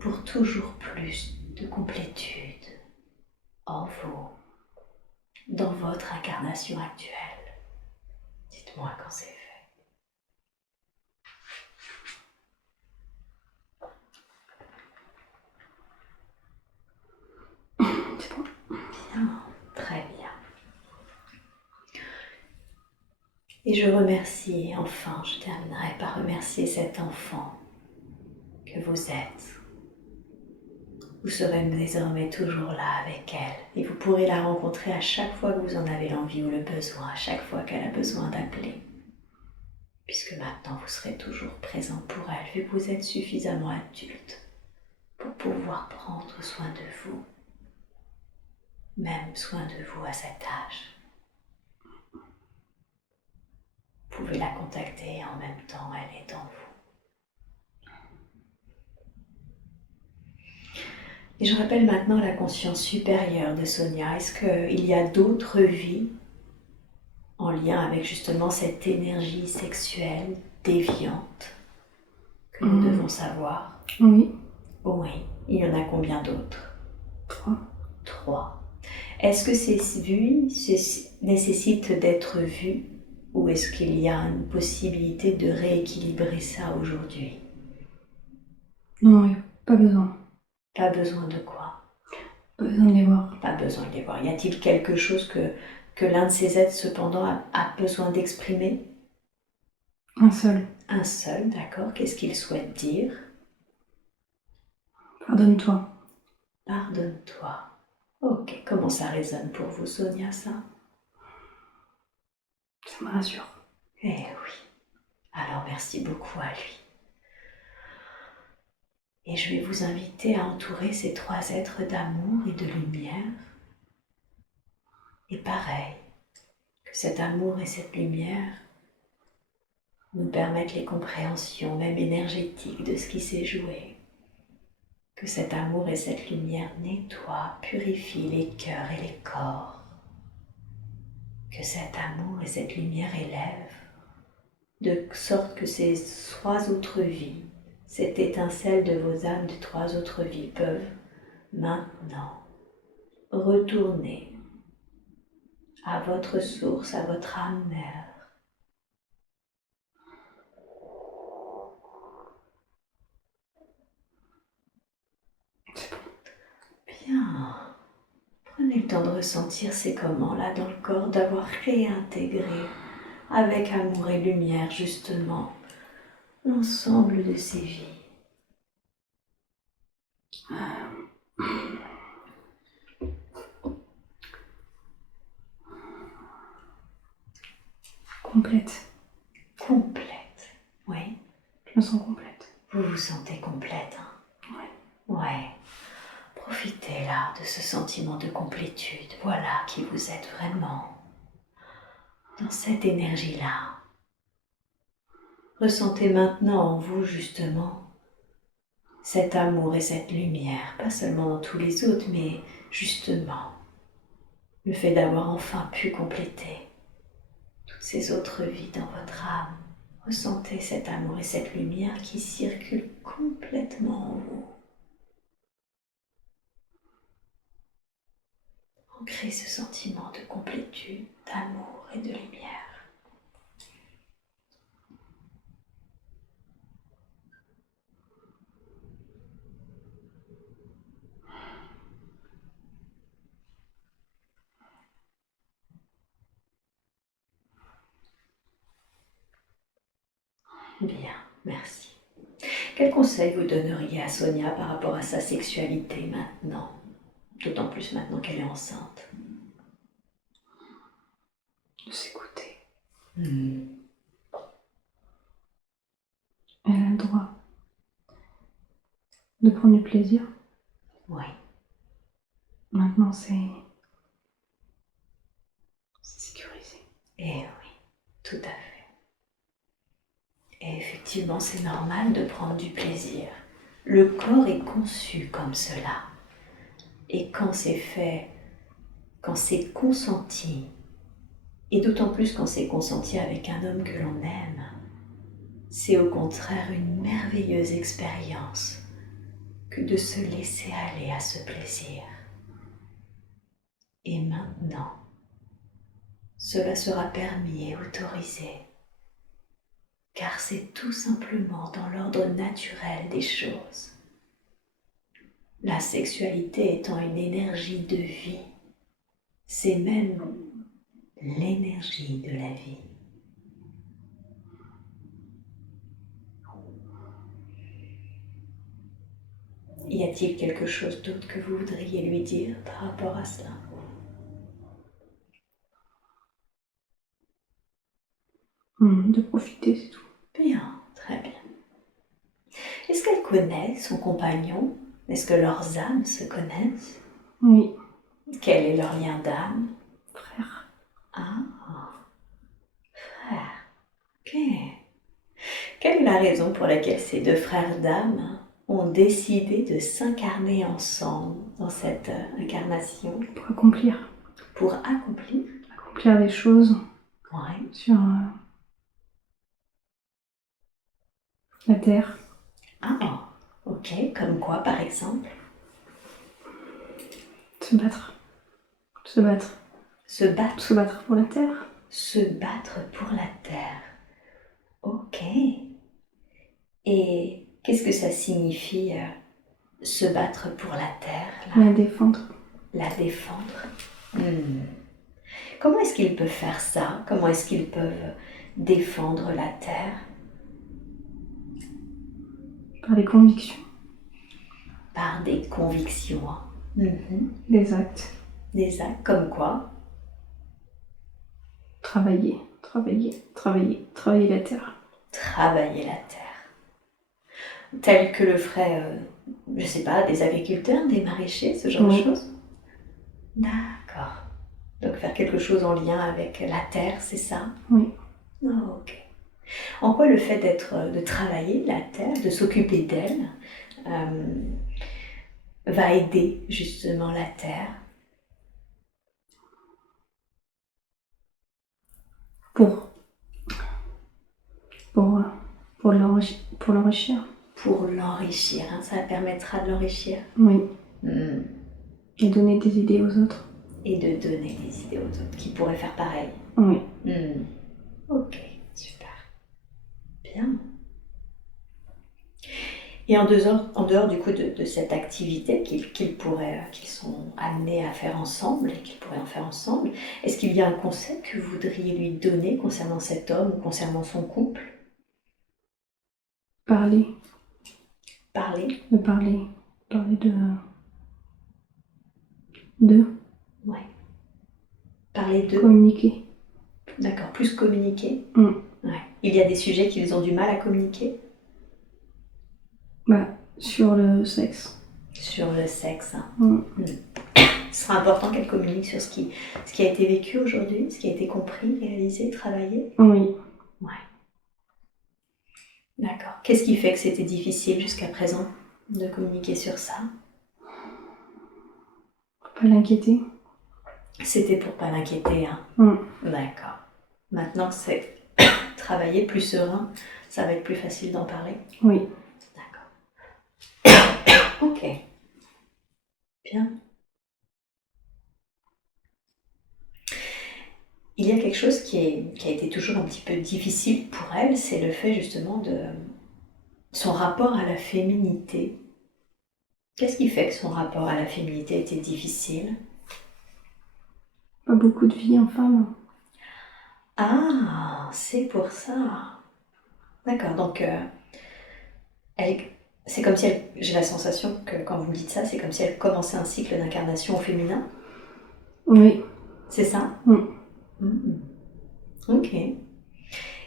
pour toujours plus de complétude en vous, dans votre incarnation actuelle. Dites-moi quand c'est fait. C'est bon. Bien, très bien. Et je remercie, enfin, je terminerai par remercier cet enfant que vous êtes. Vous serez désormais toujours là avec elle et vous pourrez la rencontrer à chaque fois que vous en avez l'envie ou le besoin, à chaque fois qu'elle a besoin d'appeler. Puisque maintenant vous serez toujours présent pour elle, vu que vous êtes suffisamment adulte pour pouvoir prendre soin de vous, même soin de vous à cet âge. Vous pouvez la contacter et en même temps elle est en vous. Et je rappelle maintenant la conscience supérieure de Sonia. Est-ce qu'il y a d'autres vies en lien avec justement cette énergie sexuelle déviante que nous devons savoir? Oui. Oui. Il y en a combien d'autres? 3. 3. Est-ce que ces vues nécessitent d'être vues ou est-ce qu'il y a une possibilité de rééquilibrer ça aujourd'hui? Non, il n'y a pas besoin. Pas besoin de quoi? Pas besoin de les voir. Pas besoin de les voir. Y a-t-il quelque chose que l'un de ces êtres cependant a besoin d'exprimer? Un seul. Un seul, d'accord. Qu'est-ce qu'il souhaite dire? Pardonne-toi. Pardonne-toi. Ok, comment ça résonne pour vous, Sonia, ça? Ça me rassure. Eh oui. Alors merci beaucoup à lui. Et je vais vous inviter à entourer ces 3 êtres d'amour et de lumière. Et pareil, que cet amour et cette lumière nous permettent les compréhensions, même énergétiques, de ce qui s'est joué. Que cet amour et cette lumière nettoient, purifient les cœurs et les corps. Que cet amour et cette lumière élèvent, de sorte que ces 3 autres vies, cette étincelle de vos âmes de 3 autres vies peuvent maintenant retourner à votre source, à votre âme mère. Bien. Prenez le temps de ressentir ces comment-là dans le corps, d'avoir réintégré avec amour et lumière justement l'ensemble de ces vies. Complète. Complète. Oui. Je me sens complète. Vous vous sentez complète, hein? Ouais. Ouais. Profitez là de ce sentiment de complétude. Voilà qui vous êtes vraiment. Dans cette énergie-là. Ressentez maintenant en vous justement cet amour et cette lumière, pas seulement dans tous les autres, mais justement le fait d'avoir enfin pu compléter toutes ces autres vies dans votre âme. Ressentez cet amour et cette lumière qui circulent complètement en vous. Ancrez ce sentiment de complétude, d'amour et de lumière. Bien, merci. Quel conseil vous donneriez à Sonia par rapport à sa sexualité maintenant? D'autant plus maintenant qu'elle est enceinte. De s'écouter. Hmm. Elle a le droit de prendre du plaisir. Oui. Maintenant, c'est sécurisé. Eh oui, tout à fait. Et effectivement, c'est normal de prendre du plaisir. Le corps est conçu comme cela. Et quand c'est fait, quand c'est consenti, et d'autant plus quand c'est consenti avec un homme que l'on aime, c'est au contraire une merveilleuse expérience que de se laisser aller à ce plaisir. Et maintenant, cela sera permis et autorisé, car c'est tout simplement dans l'ordre naturel des choses. La sexualité étant une énergie de vie, c'est même l'énergie de la vie. Y a-t-il quelque chose d'autre que vous voudriez lui dire par rapport à cela? De profiter, c'est tout. Bien, très bien. Est-ce qu'elle connaît son compagnon? Est-ce que leurs âmes se connaissent? Oui, Quel est leur lien d'âme? frère. Ah, frère. Ok. Quelle est la raison pour laquelle ces deux frères d'âme ont décidé de s'incarner ensemble dans cette incarnation? Pour accomplir. Pour accomplir? Accomplir des choses Ouais. sur la terre. Ah, ok. Comme quoi, par exemple? Se battre. Se battre. Se battre. Se battre pour la terre. Se battre pour la terre. Ok. Et qu'est-ce que ça signifie se battre pour la terre là? La défendre. La défendre. Comment est-ce qu'ils peuvent faire ça? Comment est-ce qu'ils peuvent défendre la terre? Par des convictions. Par des convictions. Des actes. Des actes comme quoi? Travailler. Travailler. Travailler. Travailler la terre. Travailler la terre. Tel que le feraient, je sais pas, des agriculteurs, des maraîchers, ce genre de choses? D'accord. Donc faire quelque chose en lien avec la terre, c'est ça? Oui. Oh, ok. En quoi le fait de travailler la terre, de s'occuper d'elle, va aider justement la terre? Pour l'enrichir. Pour l'enrichir, hein, ça permettra de l'enrichir. Oui. Et donner des idées aux autres. Et de donner des idées aux autres qui pourraient faire pareil. Oui. Ok, super. Bien. Et en dehors du coup de cette activité qu'ils sont amenés à faire ensemble et qu'ils pourraient en faire ensemble, est-ce qu'il y a un conseil que vous voudriez lui donner concernant cet homme ou concernant son couple? Parler. Parler? De parler. Parler d'eux. Ouais. Parler d'eux? Communiquer. D'accord, plus communiquer? Ouais. Il y a des sujets qu'ils ont du mal à communiquer? Sur le sexe. Sur le sexe. Ce sera important qu'elle communique sur ce qui a été vécu aujourd'hui, ce qui a été compris, réalisé, travaillé? Oui. Ouais. D'accord. Qu'est-ce qui fait que c'était difficile jusqu'à présent de communiquer sur ça? Pas l'inquiéter. C'était pour pas l'inquiéter, hein? D'accord. Maintenant que c'est travaillé plus serein, ça va être plus facile d'en parler? Oui. D'accord. Ok. Bien. Il y a quelque chose qui a été toujours un petit peu difficile pour elle, c'est le fait justement de son rapport à la féminité. Qu'est-ce qui fait que son rapport à la féminité était difficile? Pas beaucoup de vie en femme. Ah, c'est pour ça. D'accord, donc elle, c'est comme si elle, j'ai la sensation que quand vous me dites ça, c'est comme si elle commençait un cycle d'incarnation au féminin, Oui. c'est ça? Mm. Mhm. Ok.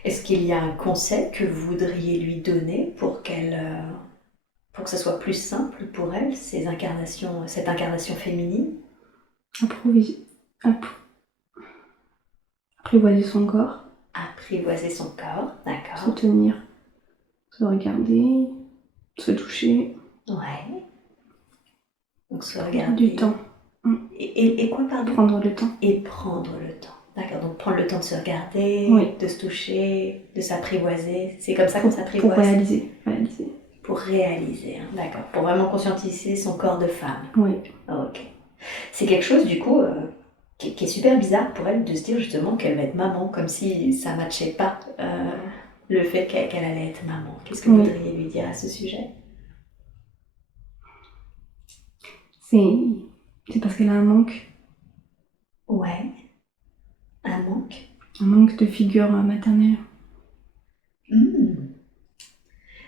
Est-ce qu'il y a un conseil que vous voudriez lui donner pour que ça soit plus simple pour elle, cette incarnation féminine? Approvisionner. Apprivoiser son corps, Apprivoiser son corps, se d'accord. tenir, se regarder, se toucher, Ouais. Donc se prendre regarder. du temps. Et quoi, pardon? Prendre le temps. Et prendre le temps. D'accord, donc prendre le temps de se regarder, Oui. de se toucher, de s'apprivoiser. C'est comme ça qu'on Pour s'apprivoise? réaliser. Pour réaliser, hein, d'accord. Pour vraiment conscientiser son corps de femme. Oui. Ok. C'est quelque chose, du coup, qui est super bizarre pour elle de se dire justement qu'elle va être maman, comme si ça matchait pas le fait qu'elle allait être maman. Qu'est-ce que vous Oui. voudriez lui dire à ce sujet? C'est parce qu'elle a un manque. Ouais. Un manque? Un manque de figure maternelle. Hmm.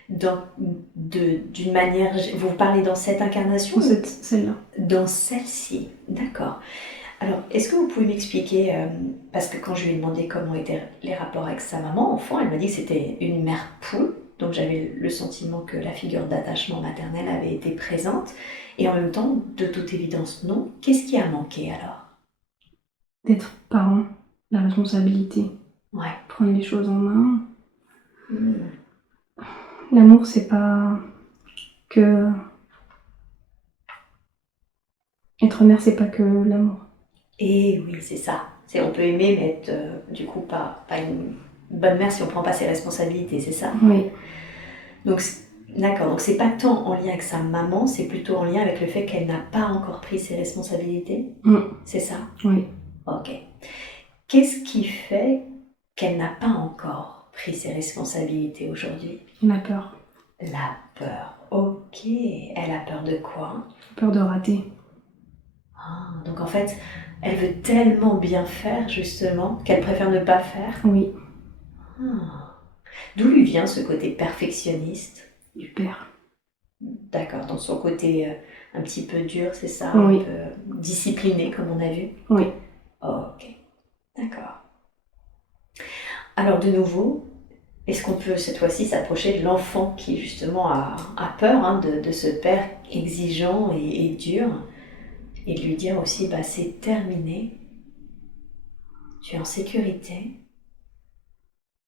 D'une manière, vous parlez dans cette incarnation? Ou celle-là. Dans celle-ci, d'accord. Alors, est-ce que vous pouvez m'expliquer, parce que quand je lui ai demandé comment étaient les rapports avec sa maman enfant, elle m'a dit que c'était une mère poule, donc j'avais le sentiment que la figure d'attachement maternel avait été présente, et en même temps, de toute évidence, non. Qu'est-ce qui a manqué alors? D'être parent, la responsabilité. Ouais. Prendre les choses en main. Hmm. L'amour, c'est pas que... Être mère, c'est pas que l'amour. Et oui, c'est ça. On peut aimer, mais être du coup pas une bonne mère si on prend pas ses responsabilités, c'est ça? Oui. Donc, d'accord, donc c'est pas tant en lien avec sa maman, c'est plutôt en lien avec le fait qu'elle n'a pas encore pris ses responsabilités. C'est ça? Oui. Ok. Qu'est-ce qui fait qu'elle n'a pas encore pris ses responsabilités aujourd'hui? La peur. La peur. Ok. Elle a peur de quoi? Peur de rater. Ah, donc en fait, elle veut tellement bien faire justement qu'elle préfère ne pas faire. Oui. Ah. D'où lui vient ce côté perfectionniste? Du père. D'accord, dans son côté un petit peu dur, c'est ça? Oui. Un peu discipliné, comme on a vu? Oui. Ok, d'accord. Alors de nouveau, est-ce qu'on peut cette fois-ci s'approcher de l'enfant qui justement a peur de ce père exigeant et dur, et de lui dire aussi, bah c'est terminé, tu es en sécurité,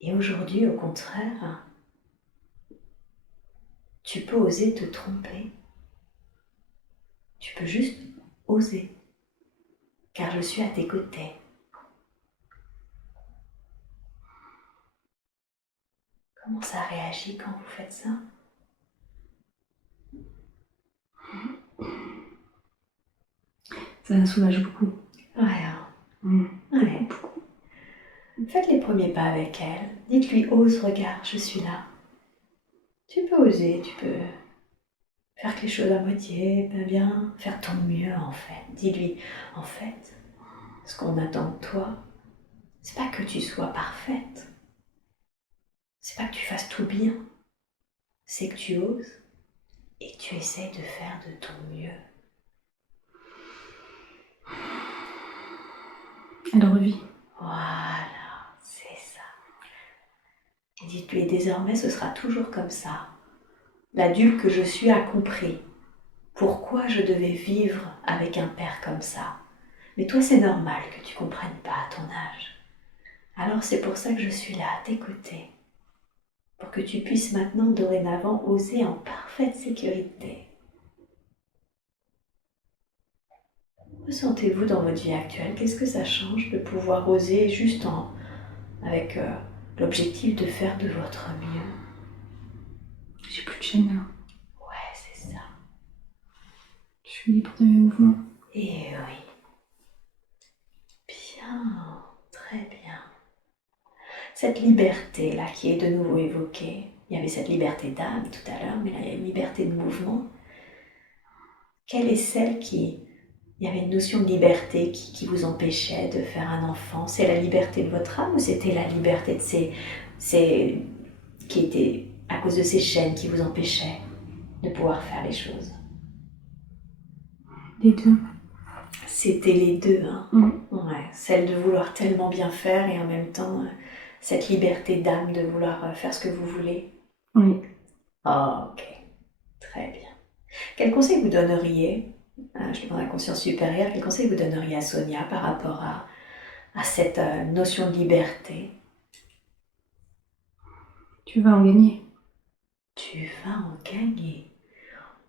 et aujourd'hui au contraire, tu peux oser te tromper, tu peux juste oser, car je suis à tes côtés. Comment ça réagit quand vous faites ça? Ça la soulage beaucoup. Ouais, ouais. Beaucoup. Faites les premiers pas avec elle. Dites-lui, ose, regarde, je suis là. Tu peux oser, tu peux faire les choses à moitié, pas bien, faire ton mieux en fait. Dis-lui, en fait, ce qu'on attend de toi, c'est pas que tu sois parfaite, c'est pas que tu fasses tout bien, c'est que tu oses et que tu essaies de faire de ton mieux. Elle revit. Voilà, c'est ça. Et dites-lui, désormais ce sera toujours comme ça. L'adulte que je suis a compris pourquoi je devais vivre avec un père comme ça. Mais toi, c'est normal que tu comprennes pas à ton âge. Alors c'est pour ça que je suis là, à tes côtés. Pour que tu puisses maintenant, dorénavant, oser en parfaite sécurité. Ressentez-vous dans votre vie actuelle? Qu'est-ce que ça change de pouvoir oser juste avec l'objectif de faire de votre mieux? J'ai plus de chaîne là. Ouais, c'est ça. Je suis libre de mes mouvements. Et oui. Bien, très bien. Cette liberté-là qui est de nouveau évoquée, il y avait cette liberté d'âme tout à l'heure, mais là il y a une liberté de mouvement. Quelle est celle qui... Il y avait une notion de liberté qui vous empêchait de faire un enfant. C'est la liberté de votre âme ou c'était la liberté de qui était à cause de ces chaînes qui vous empêchaient de pouvoir faire les choses? Les deux. C'était les deux, hein. Ouais, celle de vouloir tellement bien faire et en même temps cette liberté d'âme de vouloir faire ce que vous voulez. Oui. Oh, ok, très bien. Quel conseil vous donneriez, je demande à la conscience supérieure, quel conseil vous donneriez à Sonia par rapport à cette notion de liberté? Tu vas en gagner. Tu vas en gagner.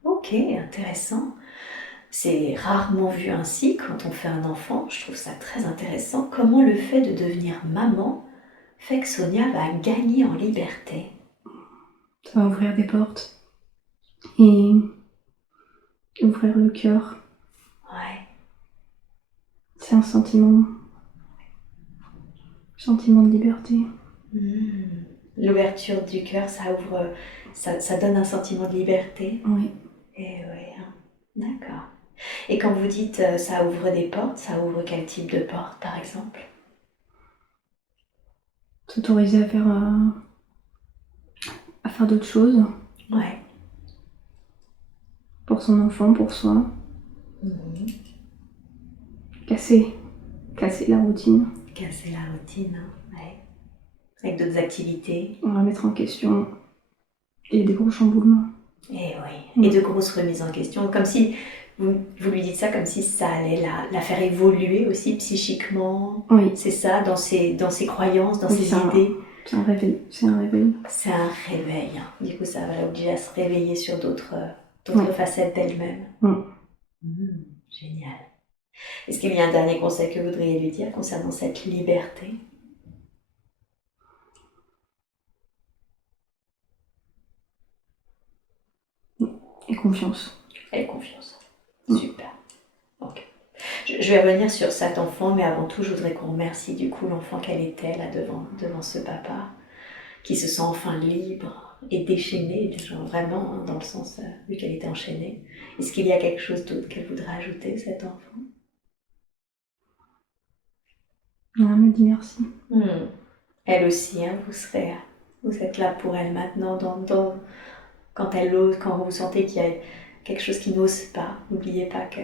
Ok, intéressant. C'est rarement vu ainsi quand on fait un enfant. Je trouve ça très intéressant. Comment le fait de devenir maman fait que Sonia va gagner en liberté? Ça va ouvrir des portes. Et ouvrir le cœur. Ouais. C'est un sentiment de liberté. L'ouverture du cœur, ça ouvre, ça donne un sentiment de liberté. Oui. Et oui, hein. D'accord. Et quand vous dites ça ouvre des portes, ça ouvre quel type de porte par exemple? S'autoriser à faire d'autres choses. Ouais. Pour son enfant, pour soi. Casser la routine. Casser la routine, hein. Ouais. Avec d'autres activités. On va mettre en question. Et des gros chamboulements. Et oui. Et de grosses remises en question. Comme si, vous lui dites ça comme si ça allait la faire évoluer aussi psychiquement. Oui. C'est ça, dans ses croyances, dans ses idées. C'est un réveil. C'est un réveil. C'est un réveil. Hein. Du coup, ça va l'obliger à se réveiller sur d'autres facettes d'elle-même. Génial. Est-ce qu'il y a un dernier conseil que vous voudriez lui dire concernant cette liberté? Et confiance. Et confiance. Super. Ok. Je vais revenir sur cet enfant, mais avant tout, je voudrais qu'on remercie du coup l'enfant qu'elle était là devant ce papa, qui se sent enfin libre et déchaînée, genre vraiment hein, dans le sens vu qu'elle était enchaînée. Est-ce qu'il y a quelque chose d'autre qu'elle voudrait ajouter, cet enfant? Elle me dit merci. Elle aussi, hein, vous êtes là pour elle maintenant, quand elle ose, quand vous sentez qu'il y a quelque chose qui n'ose pas, n'oubliez pas que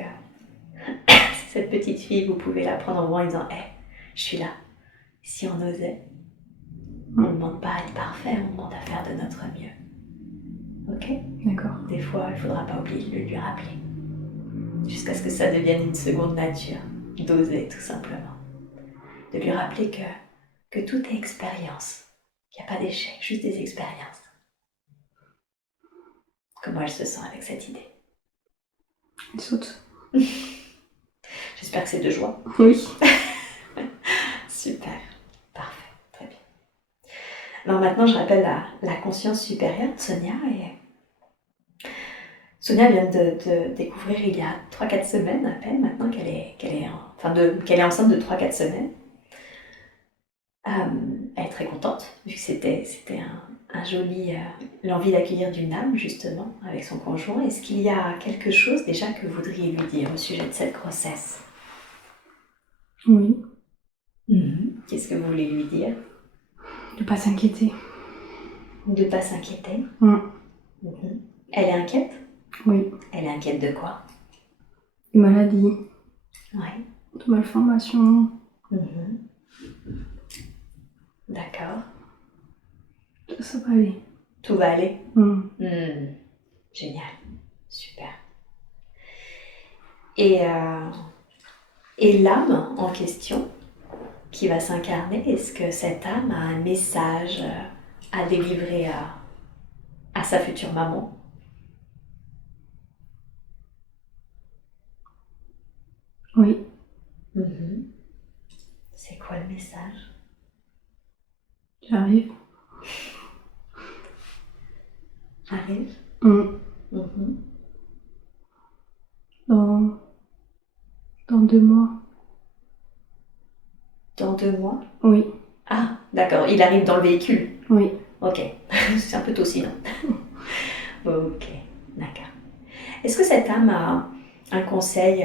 cette petite fille, vous pouvez la prendre en bras en disant hey, je suis là. Si on osait, on ne demande pas à être parfait, on demande à faire de notre mieux. Ok? D'accord. Des fois, il ne faudra pas oublier de le lui rappeler. Jusqu'à ce que ça devienne une seconde nature. D'oser, tout simplement. De lui rappeler que tout est expérience. Qu'il n'y a pas d'échec, juste des expériences. Comment elle se sent avec cette idée? Elle saute. J'espère que c'est de joie. Oui. Super. Parfait. Très bien. Alors maintenant, je rappelle la conscience supérieure de Sonia. Et Sonia vient de découvrir il y a 3-4 semaines à peine, maintenant qu'elle est enceinte de 3-4 semaines. Elle est très contente, vu que c'était un joli... l'envie d'accueillir d'une âme, justement, avec son conjoint. Est-ce qu'il y a quelque chose déjà que vous voudriez lui dire au sujet de cette grossesse? Oui. Qu'est-ce que vous voulez lui dire? De pas s'inquiéter. De pas s'inquiéter. Elle est inquiète? Oui. Elle est inquiète de quoi? Des maladies. Oui. De malformations. D'accord. Ça va aller. Tout va aller? Génial. Super. Et l'âme en question qui va s'incarner, est-ce que cette âme a un message à délivrer à sa future maman? Oui. C'est quoi le message? J'arrive. J'arrive? Dans 2 mois. Dans 2 mois? Oui. Ah, d'accord. Il arrive dans le véhicule? Oui. Ok. C'est un peu tôt sinon. Ok, d'accord. Est-ce que cette âme a un conseil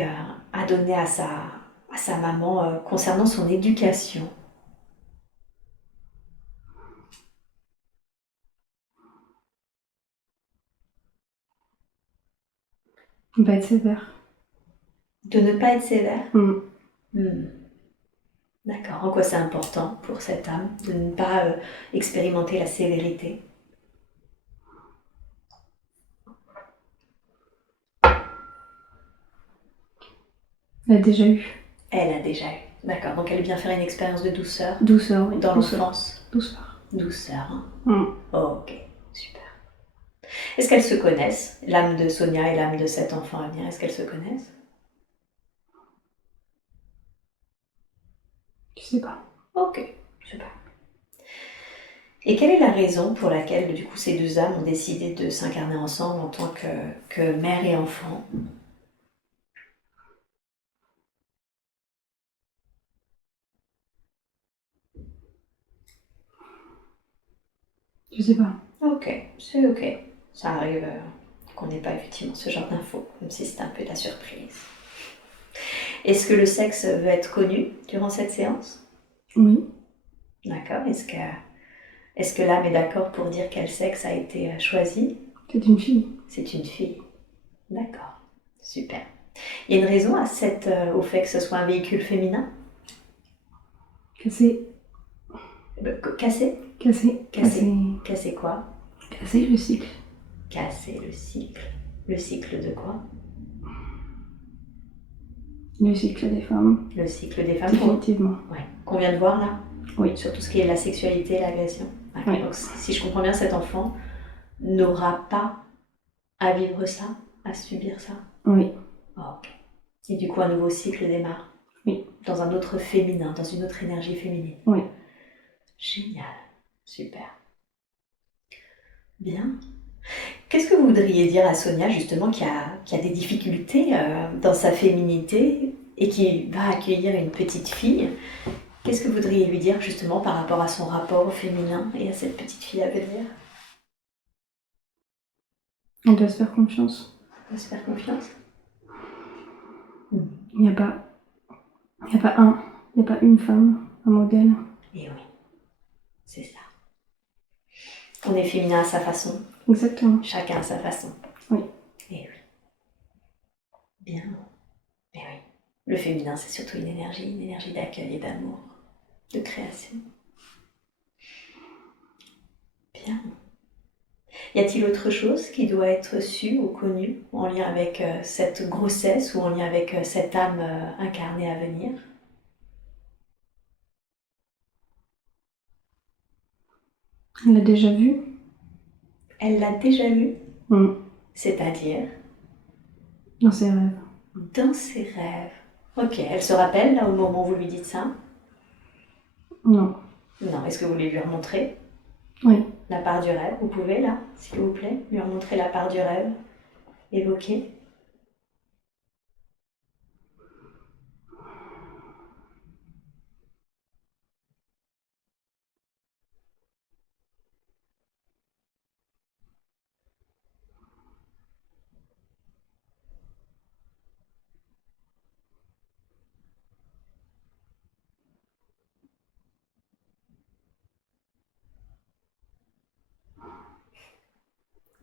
à donner à sa maman concernant son éducation? Ne pas être sévère. De ne pas être sévère. Mm. D'accord. En quoi c'est important pour cette âme de ne pas expérimenter la sévérité? Elle a déjà eu. Elle a déjà eu. D'accord. Donc elle vient faire une expérience de douceur Douceur, oui. dans Douceur. l'enfance. Douceur. Douceur. Hein. Mm. Ok. Super. Est-ce qu'elles se connaissent, l'âme de Sonia et l'âme de cet enfant à venir? Est-ce qu'elles se connaissent? Je sais pas. Ok. Super. Et quelle est la raison pour laquelle, du coup, ces deux âmes ont décidé de s'incarner ensemble en tant que mère et enfant? Je sais pas. Ok, c'est ok. Ça arrive qu'on n'ait pas effectivement ce genre d'infos, même si c'est un peu la surprise. Est-ce que le sexe veut être connu durant cette séance? Oui. D'accord. Est-ce que l'âme est d'accord pour dire quel sexe a été choisi? C'est une fille. C'est une fille. D'accord. Super. Il y a une raison au fait que ce soit un véhicule féminin? Casser. Casser? Casser. Casser. Casser quoi? Casser le cycle. Casser le cycle. Le cycle de quoi? Le cycle des femmes. Le cycle des femmes. Définitivement. Ouais. Qu'on vient de voir là? Oui. Sur tout ce qui est la sexualité et l'agression. Oui. Donc si je comprends bien, cet enfant n'aura pas à vivre ça, à subir ça. Oui. Oh, ok. Et du coup, un nouveau cycle démarre. Oui. Dans un autre féminin, dans une autre énergie féminine. Oui. Génial. Super. Bien. Qu'est-ce que vous voudriez dire à Sonia, justement, qui a des difficultés dans sa féminité et qui va accueillir une petite fille? Qu'est-ce que vous voudriez lui dire, justement, par rapport à son rapport au féminin et à cette petite fille à venir? On doit se faire confiance. On doit se faire confiance. Il n'y a pas une femme, un modèle. Et oui, c'est ça. On est féminin à sa façon. Exactement. Chacun à sa façon. Oui. Et oui. Bien. Et oui. Le féminin, c'est surtout une énergie d'accueil et d'amour, de création. Bien. Y a-t-il autre chose qui doit être su ou connu en lien avec cette grossesse ou en lien avec cette âme incarnée à venir? Elle l'a déjà vu. Elle l'a déjà vu? C'est-à-dire? Dans ses rêves. Dans ses rêves. Ok, elle se rappelle là au moment où vous lui dites ça? Non. Non, est-ce que vous voulez lui remontrer? Oui. La part du rêve, vous pouvez là, s'il vous plaît, lui remontrer la part du rêve, évoquer.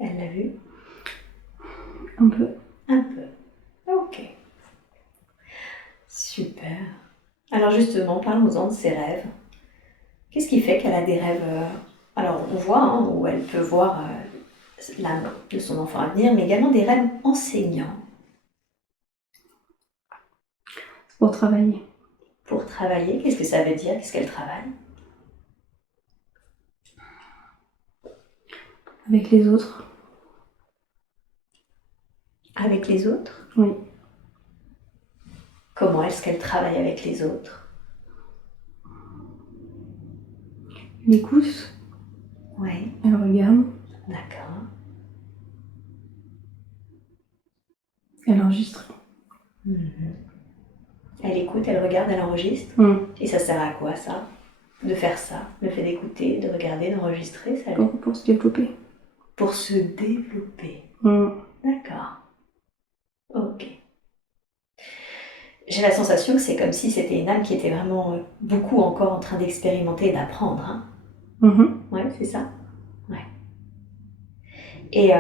Elle l'a vu? Un peu. Un peu. Ok. Super. Alors justement, parlons-en de ses rêves. Qu'est-ce qui fait qu'elle a des rêves Alors on voit où elle peut voir l'âme de son enfant à venir, mais également des rêves enseignants. Pour travailler. Pour travailler, qu'est-ce que ça veut dire? Qu'est-ce qu'elle travaille? Avec les autres. Avec les autres? Oui. Comment est-ce qu'elle travaille avec les autres? Elle écoute. Oui. Elle regarde. D'accord. Elle enregistre. Elle écoute, elle regarde, elle enregistre. Et ça sert à quoi ça? De faire ça? Le fait d'écouter, de regarder, d'enregistrer, ça pour se développer. Pour se développer. D'accord. Ok. J'ai la sensation que c'est comme si c'était une âme qui était vraiment beaucoup encore en train d'expérimenter et d'apprendre. Hein. Ouais, c'est ça. Ouais. Et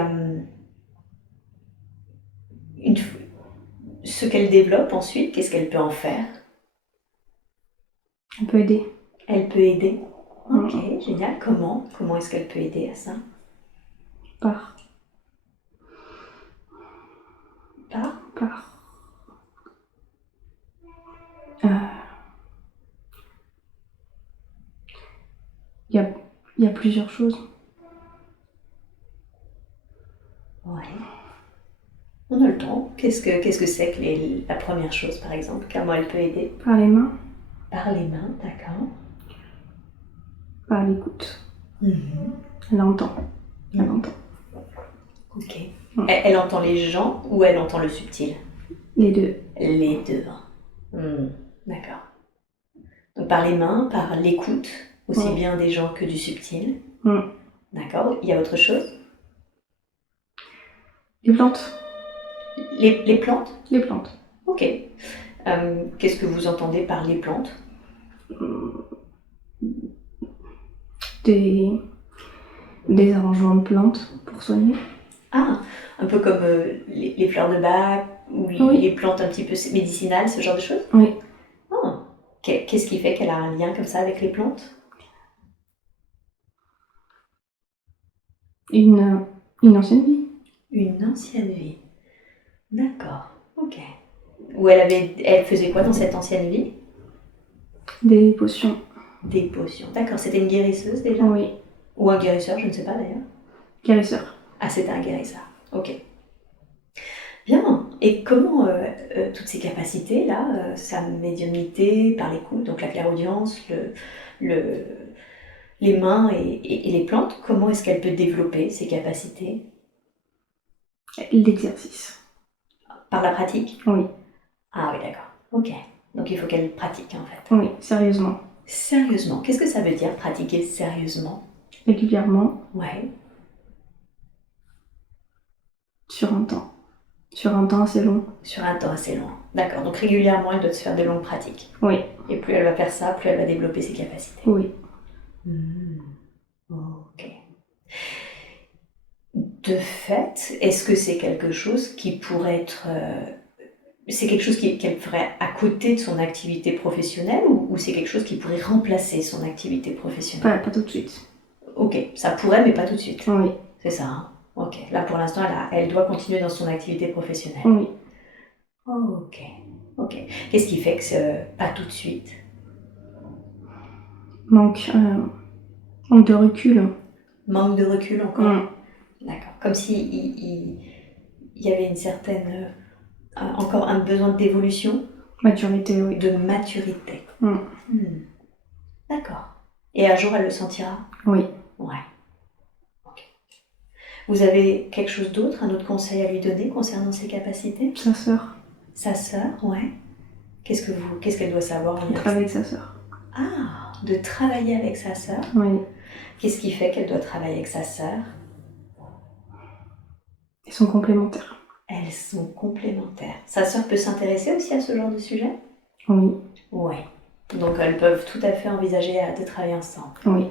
ce qu'elle développe ensuite, qu'est-ce qu'elle peut en faire? On peut aider. Elle peut aider. Ok, génial. Comment est-ce qu'elle peut aider à ça? Par. Il y a plusieurs choses. Ouais. On a le temps. Qu'est-ce que c'est que la première chose, par exemple? Comment elle peut aider? Par les mains. Par les mains, d'accord. Par l'écoute. Mhm. Elle entend. Elle entend. Ok. Elle entend les gens ou elle entend le subtil? Les deux. Les deux. D'accord. Donc par les mains, par l'écoute, aussi bien des gens que du subtil. D'accord. Il y a autre chose? Les plantes. Les plantes? Les plantes. Ok. Qu'est-ce que vous entendez par les plantes? Des arrangements de plantes pour soigner. Ah, un peu comme les fleurs de bac ou les plantes un petit peu médicinales, ce genre de choses? Oui. Oh. Qu'est-ce qui fait qu'elle a un lien comme ça avec les plantes? Une ancienne vie. Une ancienne vie. D'accord. Ok. Où elle faisait quoi dans cette ancienne vie? Des potions. Des potions. D'accord. C'était une guérisseuse déjà? Oui. Ou un guérisseur, je ne sais pas d'ailleurs. Guérisseur. Ah, c'était un guérisseur. Ok. Bien. Et comment toutes ces capacités-là, sa médiumnité par l'écoute, donc la clairaudience, les mains et les plantes, comment est-ce qu'elle peut développer ces capacités? L'exercice. Par la pratique? Oui. Ah oui, d'accord. Ok. Donc il faut qu'elle pratique en fait. Oui, sérieusement. Sérieusement. Qu'est-ce que ça veut dire pratiquer sérieusement? Régulièrement. Ouais. Sur un temps. Sur un temps assez long. Sur un temps assez long. D'accord. Donc régulièrement, elle doit se faire de longues pratiques. Oui. Et plus elle va faire ça, plus elle va développer ses capacités. Oui. Ok. De fait, est-ce que c'est quelque chose qui pourrait être... c'est quelque chose qu'elle ferait à côté de son activité professionnelle ou c'est quelque chose qui pourrait remplacer son activité professionnelle? Pas tout de suite. Ok, ça pourrait, mais pas tout de suite. Oui. C'est ça, hein? Ok. Là, pour l'instant, elle doit continuer dans son activité professionnelle. Oui. Ok. Ok. Qu'est-ce qui fait que c'est pas tout de suite? Manque de recul. Manque de recul encore? D'accord. Comme si il y avait une certaine... encore un besoin d'évolution? Maturité, oui. De maturité. D'accord. Et un jour, elle le sentira? Oui. Ouais. Ok. Vous avez quelque chose d'autre, un autre conseil à lui donner concernant ses capacités? Sa sœur. Sa sœur, ouais. Qu'est-ce qu'elle doit savoir en lien Travailler avec sa sœur. Ah, de travailler avec sa sœur. Oui. Qu'est-ce qui fait qu'elle doit travailler avec sa sœur? Ils sont complémentaires. Elles sont complémentaires. Sa sœur peut s'intéresser aussi à ce genre de sujet? Oui. Ouais. Donc elles peuvent tout à fait envisager de travailler ensemble. Oui.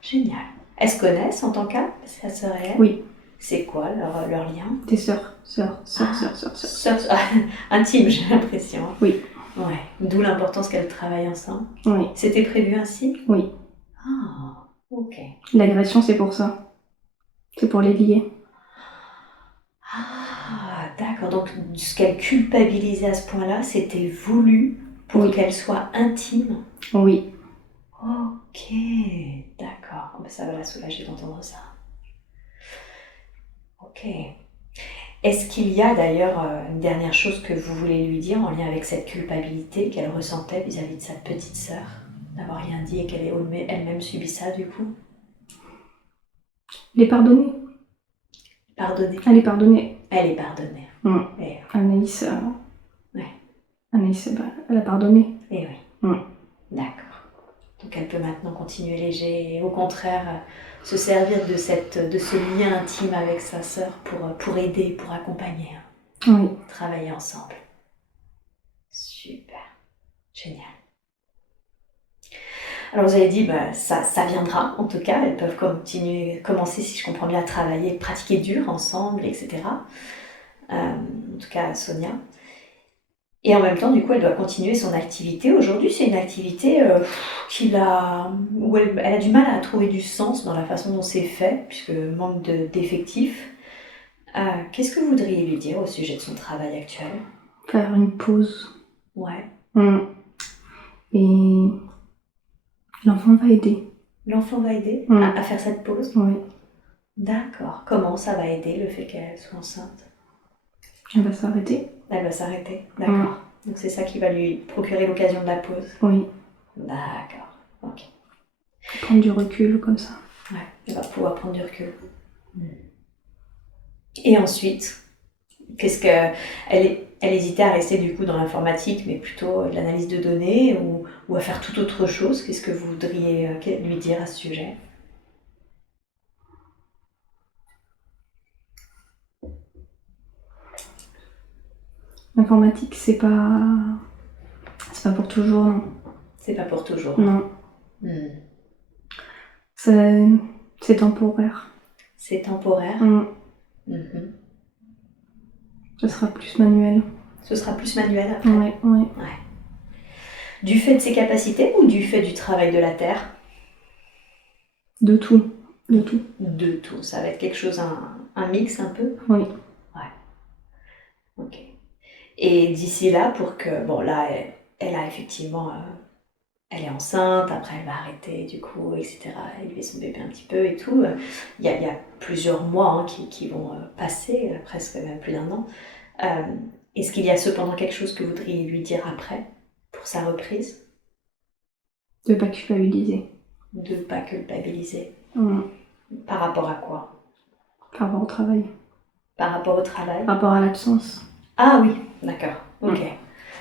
Génial. Elles se connaissent en tant qu'âme, sa sœur et elle? Oui. C'est quoi leur lien? Des sœurs. Sœurs. Sœurs intimes, j'ai l'impression. Oui. Ouais. D'où l'importance qu'elles travaillent ensemble. Oui. C'était prévu ainsi? Oui. Ah, ok. L'agression, c'est pour ça. C'est pour les lier. Ah, d'accord. Donc, ce qu'elle culpabilisait à ce point-là, c'était voulu pour qu'elle soit intime? Oui. Ok, d'accord. Oh, ben, ça va la soulager d'entendre ça. Ok. Est-ce qu'il y a d'ailleurs une dernière chose que vous voulez lui dire en lien avec cette culpabilité qu'elle ressentait vis-à-vis de sa petite sœur, d'avoir rien dit et qu'elle ait elle-même subi ça du coup? Les pardonner. Pardonner. Elle est pardonnée. Elle est pardonnée. Et... Anaïs, ouais. Anaïs, elle a pardonné. Et oui. D'accord. Donc elle peut maintenant continuer léger et au contraire se servir de ce lien intime avec sa sœur pour aider, pour accompagner, Oui. travailler ensemble. Super, génial. Alors vous avez dit, ça viendra, en tout cas, elles peuvent commencer, si je comprends bien, à travailler, pratiquer dur ensemble, etc. en tout cas Sonia. Et en même temps, du coup, elle doit continuer son activité. Aujourd'hui, c'est une activité où elle a du mal à trouver du sens dans la façon dont c'est fait, puisque manque d'effectifs. Qu'est-ce que vous voudriez lui dire au sujet de son travail actuel? Faire une pause. Ouais. Et l'enfant va aider. L'enfant va aider à faire cette pause? Oui. D'accord. Comment ça va aider le fait qu'elle soit enceinte? Elle va s'arrêter. Elle va s'arrêter, d'accord. Donc c'est ça qui va lui procurer l'occasion de la pause? Oui. D'accord, ok. Prendre du recul comme ça. Ouais, elle va pouvoir prendre du recul. Et ensuite, elle hésitait à rester du coup dans l'informatique, mais plutôt de l'analyse de données ou à faire toute autre chose? Qu'est-ce que vous voudriez lui dire à ce sujet? L'informatique, c'est pas pour toujours, non. C'est pas pour toujours. Non. C'est temporaire. C'est temporaire. Ce sera plus manuel. Ce sera plus manuel après? Oui. Du fait de ses capacités ou du fait du travail de la terre? De tout. De tout. De tout. Ça va être quelque chose, un mix un peu? Oui. Ouais. Ok. Et d'ici là, bon là, elle a effectivement, elle est enceinte, après elle va arrêter du coup, etc. Élever son bébé un petit peu et tout. Il y a plusieurs mois qui vont passer, presque même plus d'1 an. Est-ce qu'il y a cependant quelque chose que vous voudriez lui dire après, pour sa reprise? De pas culpabiliser. De pas culpabiliser. Mmh. Par rapport à quoi? Par rapport au travail. Par rapport au travail? Par rapport à l'absence. Ah oui, d'accord, ok.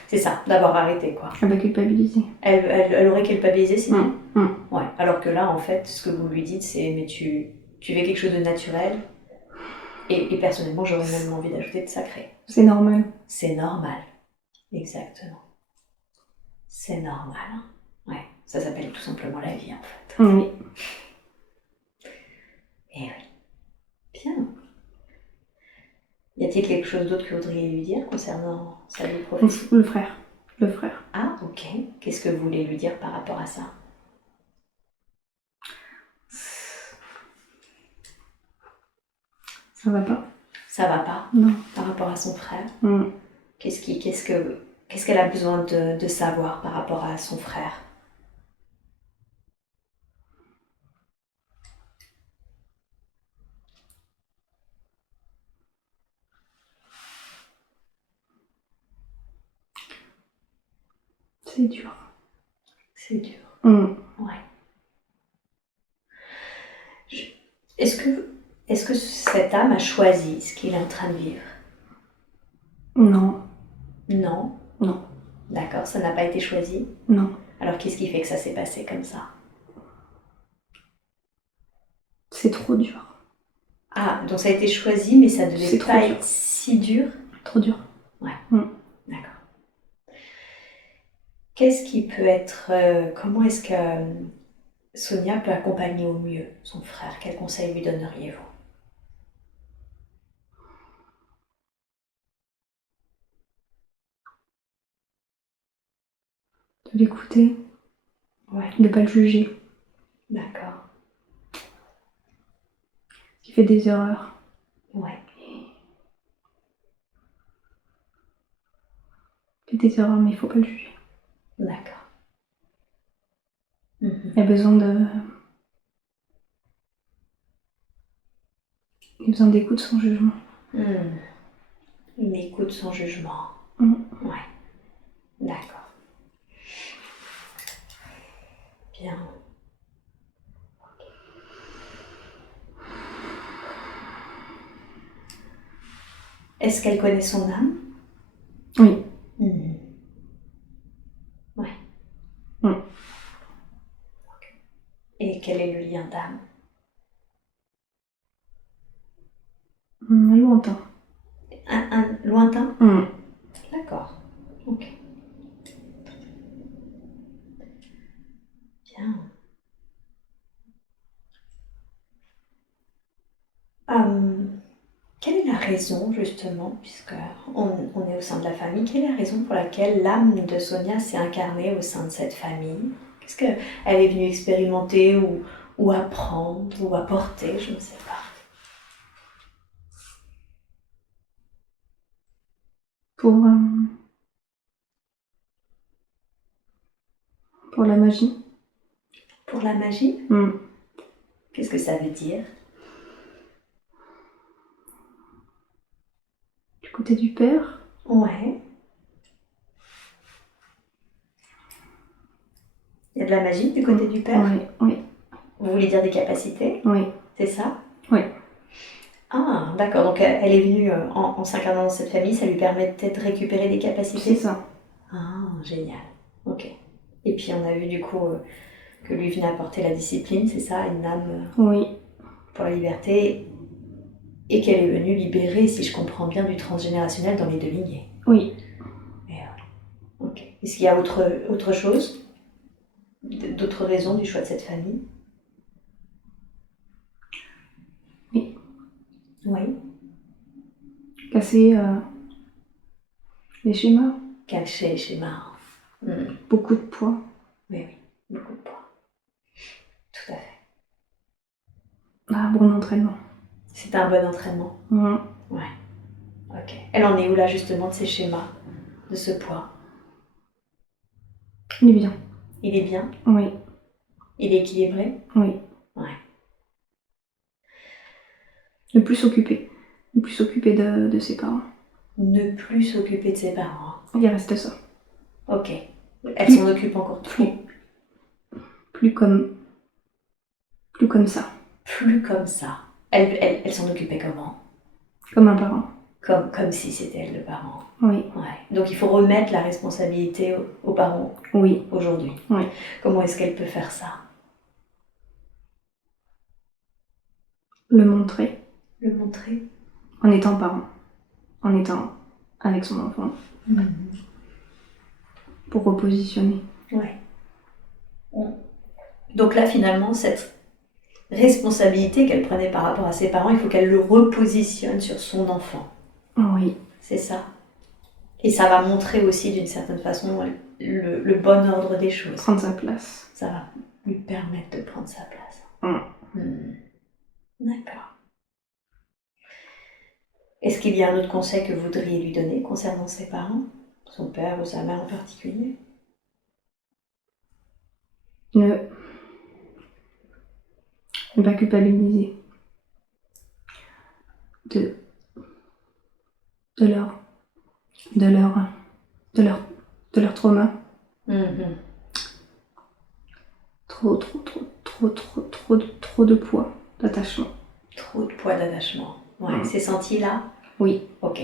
C'est ça, d'avoir arrêté quoi. Elle va culpabiliser. Elle aurait culpabilisé sinon? Ouais. Alors que là, en fait, ce que vous lui dites, c'est mais tu fais quelque chose de naturel. Et personnellement, j'aurais même envie d'ajouter de sacré. C'est normal. C'est normal. Exactement. C'est normal. Ouais, ça s'appelle tout simplement la vie en fait. Oui. Et oui. Bien. Y a-t-il quelque chose d'autre que vous voudriez lui dire concernant sa vie professionnelle? Le frère. Ah, ok. Qu'est-ce que vous voulez lui dire par rapport à ça? Ça va pas. Ça va pas? Non. Par rapport à son frère? Qu'est-ce qu'elle a besoin de savoir par rapport à son frère? C'est dur. C'est dur. Ouais. Est-ce que cette âme a choisi ce qu'il est en train de vivre? Non. Non? Non. D'accord, ça n'a pas été choisi? Non. Alors qu'est-ce qui fait que ça s'est passé comme ça? C'est trop dur. Ah, donc ça a été choisi, mais ça devait pas être si dur? Trop dur. Ouais. D'accord. Qu'est-ce qui peut être... comment est-ce que Sonia peut accompagner au mieux son frère? Quel conseil lui donneriez-vous? De l'écouter. Ouais. De pas le juger. D'accord. Il fait des erreurs. Ouais. Il fait des erreurs, mais il faut pas le juger. D'accord. Il a besoin d'écoute sans jugement. Une écoute sans jugement. Ouais. D'accord. Bien. Est-ce qu'elle connaît son âme? Oui. Ouais. Et quel est le lien d'âme? Lointain. Un lointain? D'accord. Ok. Bien. Quelle est la raison, justement, puisqu'on est au sein de la famille, quelle est la raison pour laquelle l'âme de Sonia s'est incarnée au sein de cette famille? Qu'est-ce qu'elle est venue expérimenter ou apprendre ou apporter? Je ne sais pas. Pour la magie. Pour la magie? Qu'est-ce que ça veut dire? Du côté du père. Ouais. Il y a de la magie du côté du père? Oui. Vous voulez dire des capacités? Oui. C'est ça? Oui. Ah, d'accord. Donc elle est venue en s'incarnant dans cette famille, ça lui permettait de récupérer des capacités? C'est ça. Ah, génial. Ok. Et puis on a vu du coup que lui venait apporter la discipline, c'est ça, une âme Oui. pour la liberté, et qu'elle est venue libérer, si je comprends bien, du transgénérationnel dans les deux lignées. Oui. Ok. Est-ce qu'il y a autre chose? D'autres raisons du choix de cette famille? Oui. Oui. Casser les schémas. Cacher les schémas. Beaucoup de poids. Oui, beaucoup de poids. Tout à fait. Bon entraînement. C'est un bon entraînement. Ouais. Ok. Elle en est où là justement de ces schémas, de ce poids? Il est bien. Il est bien? Oui. Il est équilibré? Oui. Ouais. Ne plus s'occuper. Ne plus s'occuper de ses parents. Ne plus s'occuper de ses parents. Il reste ça. Ok. Elle s'en occupe encore trop. Plus comme ça. Plus comme ça. Elle s'en occupait comment? Comme un parent. Comme si c'était elle le parent. Oui. Ouais. Donc il faut remettre la responsabilité aux parents. Oui. Aujourd'hui. Oui. Comment est-ce qu'elle peut faire ça? Le montrer. Le montrer? En étant parent. En étant avec son enfant. Pour repositionner. Ouais. Donc là finalement cette responsabilité qu'elle prenait par rapport à ses parents, il faut qu'elle le repositionne sur son enfant. Oui. C'est ça. Et ça va montrer aussi d'une certaine façon le bon ordre des choses. Prendre sa place. Ça va lui permettre de prendre sa place. D'accord. Est-ce qu'il y a un autre conseil que vous voudriez lui donner concernant ses parents? Son père ou sa mère en particulier? Ne pas culpabiliser de leur trauma. Trop de poids d'attachement. Trop de poids d'attachement. Ouais, c'est senti là? Oui. Ok.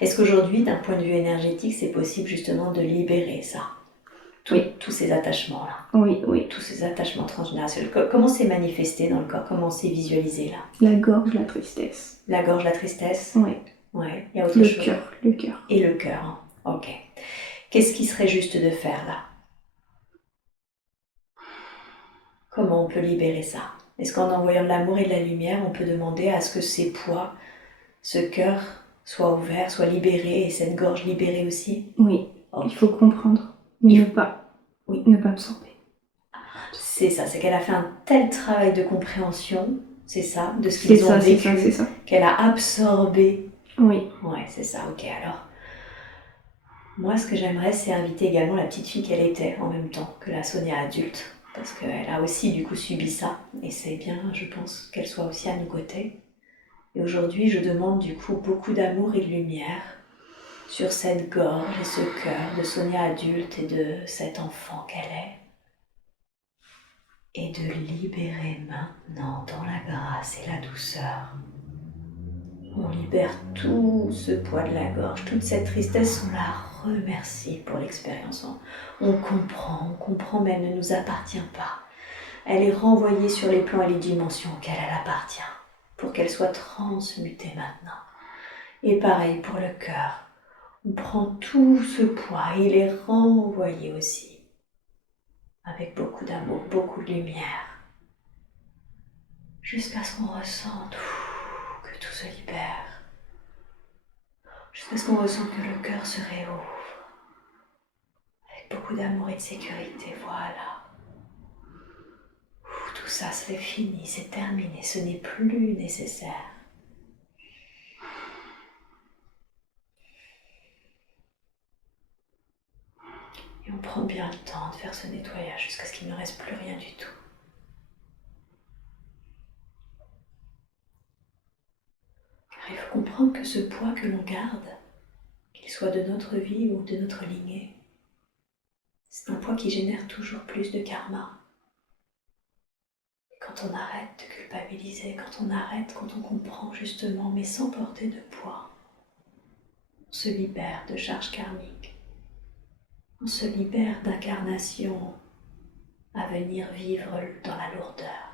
Est-ce qu'aujourd'hui, d'un point de vue énergétique, c'est possible justement de libérer ça? Tous ces attachements-là? Oui. Tous ces attachements transgénérationnels. Comment c'est manifesté dans le corps? Comment c'est visualisé là? La gorge, la tristesse. La gorge, la tristesse? Oui. Ouais. Il y a autre chose? Le cœur. Et le cœur. Hein. Ok. Qu'est-ce qui serait juste de faire là? Comment on peut libérer ça? Est-ce qu'en envoyant de l'amour et de la lumière, on peut demander à ce que ces poids, ce cœur soit ouvert, soit libéré et cette gorge libérée aussi? Oui. Okay. Il faut comprendre. Ne pas absorber. C'est ça, c'est qu'elle a fait un tel travail de compréhension, c'est ça, de ce qu'ils ont vécu, c'est ça. Qu'elle a absorbé. Oui. Ouais, c'est ça, ok. Alors, moi, ce que j'aimerais, c'est inviter également la petite fille qu'elle était en même temps que la Sonia adulte. Parce qu'elle a aussi du coup subi ça, et c'est bien, je pense, qu'elle soit aussi à nos côtés. Et aujourd'hui, je demande du coup beaucoup d'amour et de lumière sur cette gorge et ce cœur de Sonia adulte et de cet enfant qu'elle est. Et de libérer maintenant dans la grâce et la douceur. On libère tout ce poids de la gorge, toute cette tristesse, on la remercie pour l'expérience. On comprend, mais elle ne nous appartient pas. Elle est renvoyée sur les plans et les dimensions auxquelles elle appartient, pour qu'elle soit transmutée maintenant. Et pareil pour le cœur. On prend tout ce poids et il est renvoyé aussi, avec beaucoup d'amour, beaucoup de lumière, jusqu'à ce qu'on ressente que tout se libère. jusqu'à ce qu'on ressente que le cœur se réouvre, avec beaucoup d'amour et de sécurité, voilà. Tout ça, c'est fini, c'est terminé, ce n'est plus nécessaire. Et on prend bien le temps de faire ce nettoyage jusqu'à ce qu'il ne reste plus rien du tout. Car il faut comprendre que ce poids que l'on garde, qu'il soit de notre vie ou de notre lignée, c'est un poids qui génère toujours plus de karma. Et quand on arrête de culpabiliser, quand on comprend justement, mais sans porter de poids, on se libère de charges karmiques. On se libère d'incarnations à venir vivre dans la lourdeur.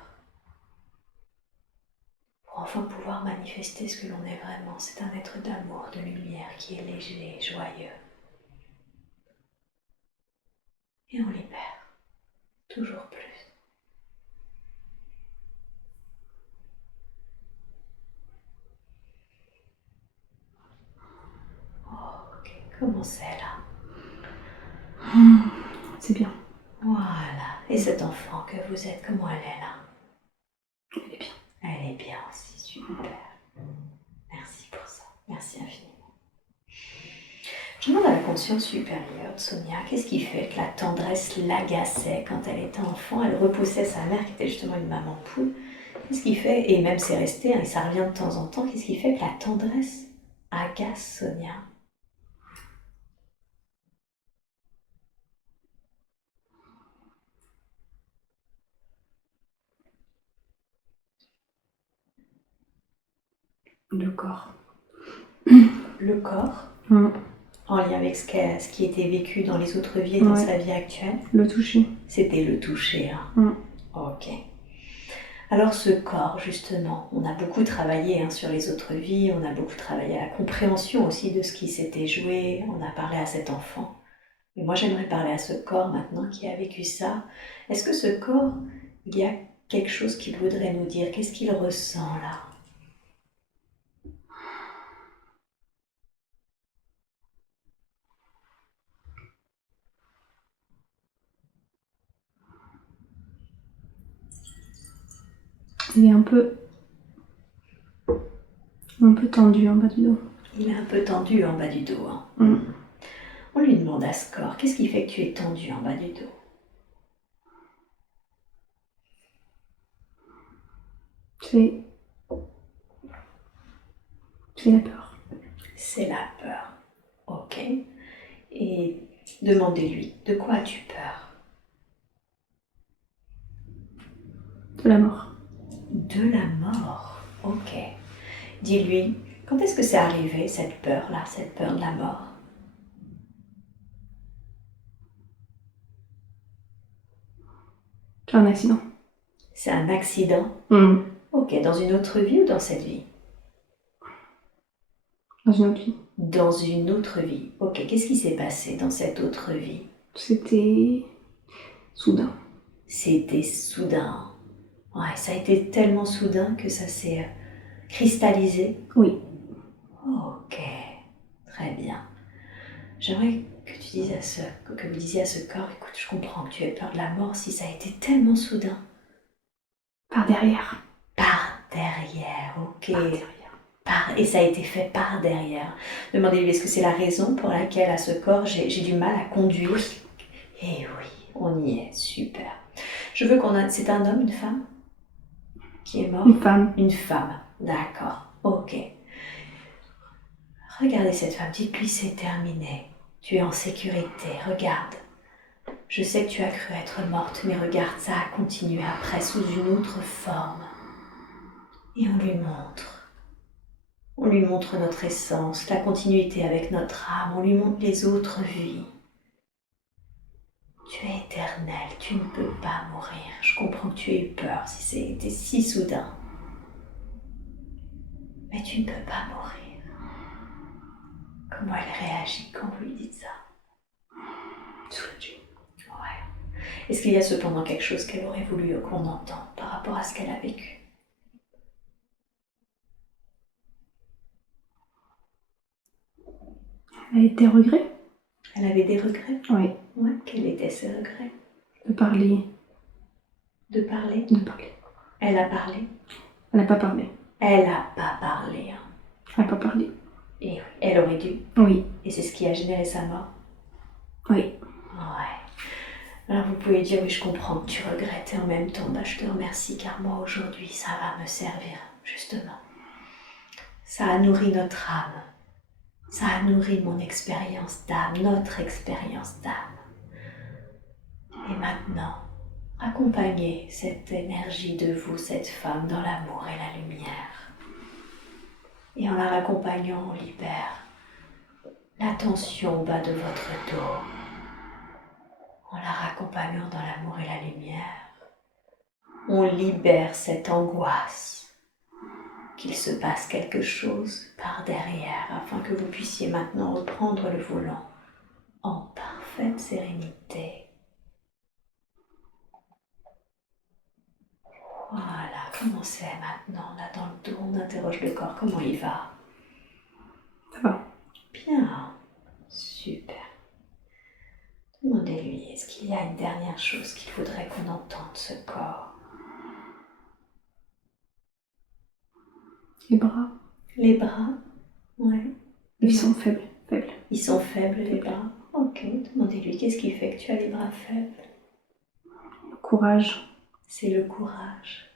Pour enfin pouvoir manifester ce que l'on est vraiment, c'est un être d'amour, de lumière qui est léger, joyeux. Et on libère toujours plus. Oh, ok, comment c'est là? C'est bien. Voilà. Et cet enfant que vous êtes, comment elle est là? Elle est bien. Elle est bien aussi, super. Merci pour ça. Merci infiniment. Je demande à la conscience supérieure de Sonia, qu'est-ce qui fait que la tendresse l'agaçait quand elle était enfant? Elle repoussait sa mère qui était justement une maman poule. Qu'est-ce qui fait, et même c'est resté, et ça revient de temps en temps, qu'est-ce qui fait que la tendresse agace Sonia? Le corps. Le corps, en lien avec ce qui était vécu dans les autres vies et dans sa vie actuelle? Le toucher. C'était le toucher, hein. Ok. Alors ce corps, justement, on a beaucoup travaillé sur les autres vies, on a beaucoup travaillé à la compréhension aussi de ce qui s'était joué, on a parlé à cet enfant. Mais moi j'aimerais parler à ce corps maintenant qui a vécu ça. Est-ce que ce corps, il y a quelque chose qu'il voudrait nous dire? Qu'est-ce qu'il ressent là? Il est un peu tendu en bas du dos. Il est un peu tendu en bas du dos. On lui demande à ce corps, qu'est-ce qui fait que tu es tendu en bas du dos? C'est la peur. C'est la peur. Ok. Et demandez-lui, de quoi as-tu peur? De la mort. De la mort. Ok. Dis-lui, quand est-ce que c'est arrivé cette peur-là, cette peur de la mort? C'est un accident. C'est un accident? Ok, dans une autre vie ou dans cette vie? Dans une autre vie. Dans une autre vie. Ok, qu'est-ce qui s'est passé dans cette autre vie? C'était soudain. C'était soudain. Ouais, ça a été tellement soudain que ça s'est cristallisé? Oui. Ok, très bien. J'aimerais que tu dises que vous disiez à ce corps, écoute, je comprends que tu aies peur de la mort si ça a été tellement soudain. Par derrière. Par derrière, ok. Par derrière. Et ça a été fait par derrière. Demandez-lui, est-ce que c'est la raison pour laquelle à ce corps j'ai du mal à conduire? Eh oui, on y est, super. Je veux c'est un homme, une femme qui est mort? Une femme. Une femme, d'accord, ok. Regardez cette femme, dites-lui c'est terminé. Tu es en sécurité, regarde. Je sais que tu as cru être morte, mais regarde, ça a continué après sous une autre forme. Et on lui montre. On lui montre notre essence, la continuité avec notre âme, on lui montre les autres vies. Tu es éternel, tu ne peux pas mourir. Je comprends que tu aies eu peur si c'était si soudain. Mais tu ne peux pas mourir. Comment elle réagit quand vous lui dites ça? Soulagée. Ouais. Est-ce qu'il y a cependant quelque chose qu'elle aurait voulu qu'on entende par rapport à ce qu'elle a vécu? a été regret. Elle avait des regrets? Oui. Ouais, quels étaient ses regrets? De parler. De parler? De parler. Elle a parlé? Elle n'a pas parlé. Elle n'a pas parlé. Hein. Elle n'a pas parlé. Et oui, elle aurait dû. Oui. Et c'est ce qui a généré sa mort. Oui. Ouais. Alors vous pouvez dire, oui, je comprends que tu regrettes et en même temps, je te remercie car moi aujourd'hui, ça va me servir, justement. Ça a nourri notre âme. Ça a nourri mon expérience d'âme, notre expérience d'âme. Et maintenant, accompagnez cette énergie de vous, cette femme, dans l'amour et la lumière. Et en la raccompagnant, on libère la tension au bas de votre dos. En la raccompagnant dans l'amour et la lumière, on libère cette angoisse qu'il se passe quelque chose par derrière afin que vous puissiez maintenant reprendre le volant en parfaite sérénité. Voilà, comment c'est maintenant, là dans le dos, on interroge le corps, comment il va? Ça va. Bien, super. Demandez-lui, est-ce qu'il y a une dernière chose qu'il faudrait qu'on entende, ce corps? Les bras. Les bras? Ouais. Ils sont faibles. Faibles. Ils sont faibles, les bras? Ok, demandez-lui, qu'est-ce qui fait que tu as les bras faibles? Le courage. C'est le courage.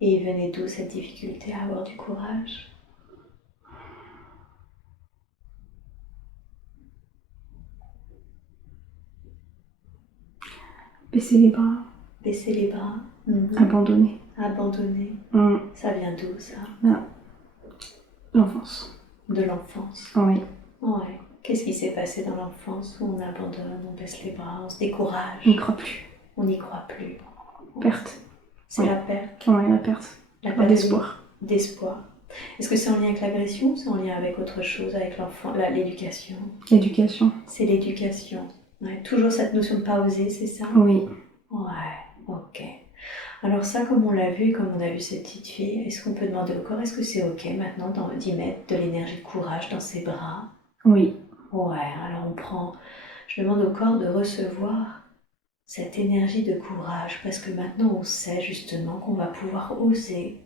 Et il venait d'où cette difficulté à avoir du courage? Baisser les bras. Baisser les bras. Abandonner. Abandonner. Ça vient d'où ça? L'enfance. De l'enfance. Oui. Ouais. Qu'est-ce qui s'est passé dans l'enfance où on abandonne, on baisse les bras, on se décourage? On n'y croit plus. On n'y croit plus. Perte. C'est la perte. Oui, la perte. La perte d'espoir. D'espoir. Est-ce que c'est en lien avec l'agression ou c'est en lien avec autre chose, avec l'enfant, l'éducation? L'éducation. C'est l'éducation. Ouais. Toujours cette notion de pas oser, c'est ça? Oui. Ouais, ok. Alors ça, comme on l'a vu, comme on a vu cette petite fille, est-ce qu'on peut demander au corps, est-ce que c'est ok maintenant d'y mettre de l'énergie de courage dans ses bras? Oui. Ouais, alors je demande au corps de recevoir cette énergie de courage parce que maintenant on sait justement qu'on va pouvoir oser,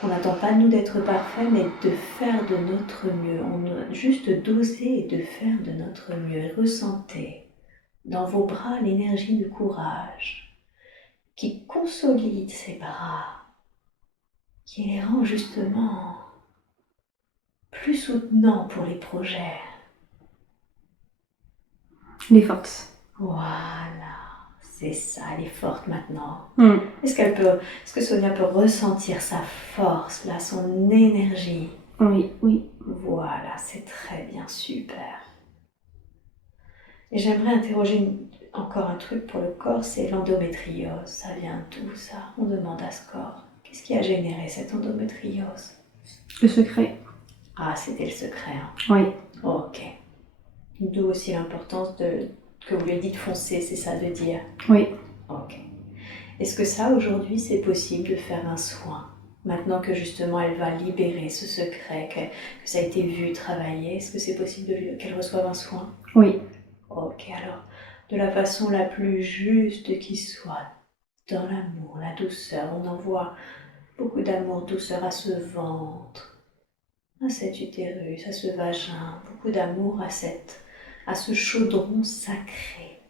qu'on n'attend pas de nous d'être parfaits, mais de faire de notre mieux, juste d'oser et de faire de notre mieux. Ressentez dans vos bras l'énergie de courage qui consolide ces bras, qui les rend justement plus soutenants pour les projets. Les forces. Voilà, c'est ça, elle est forte maintenant. Mm. Est-ce que Sonia peut ressentir sa force, là, son énergie? Oui, oui. Voilà, c'est très bien, super. Et j'aimerais interroger encore un truc pour le corps, c'est l'endométriose. Ça vient d'où ça? On demande à ce corps. Qu'est-ce qui a généré cette endométriose? Le secret. Ah, c'était le secret. Hein. Oui. Ok. D'où aussi l'importance que vous lui avez dit de foncer, c'est ça de dire? Oui. Ok. Est-ce que ça, aujourd'hui, c'est possible de faire un soin? Maintenant que justement elle va libérer ce secret, que ça a été vu, travaillé, est-ce que c'est possible qu'elle reçoive un soin? Oui. Ok, alors, de la façon la plus juste qui soit, dans l'amour, la douceur, on envoie beaucoup d'amour, douceur à ce ventre, à cet utérus, à ce vagin, beaucoup d'amour à ce chaudron sacré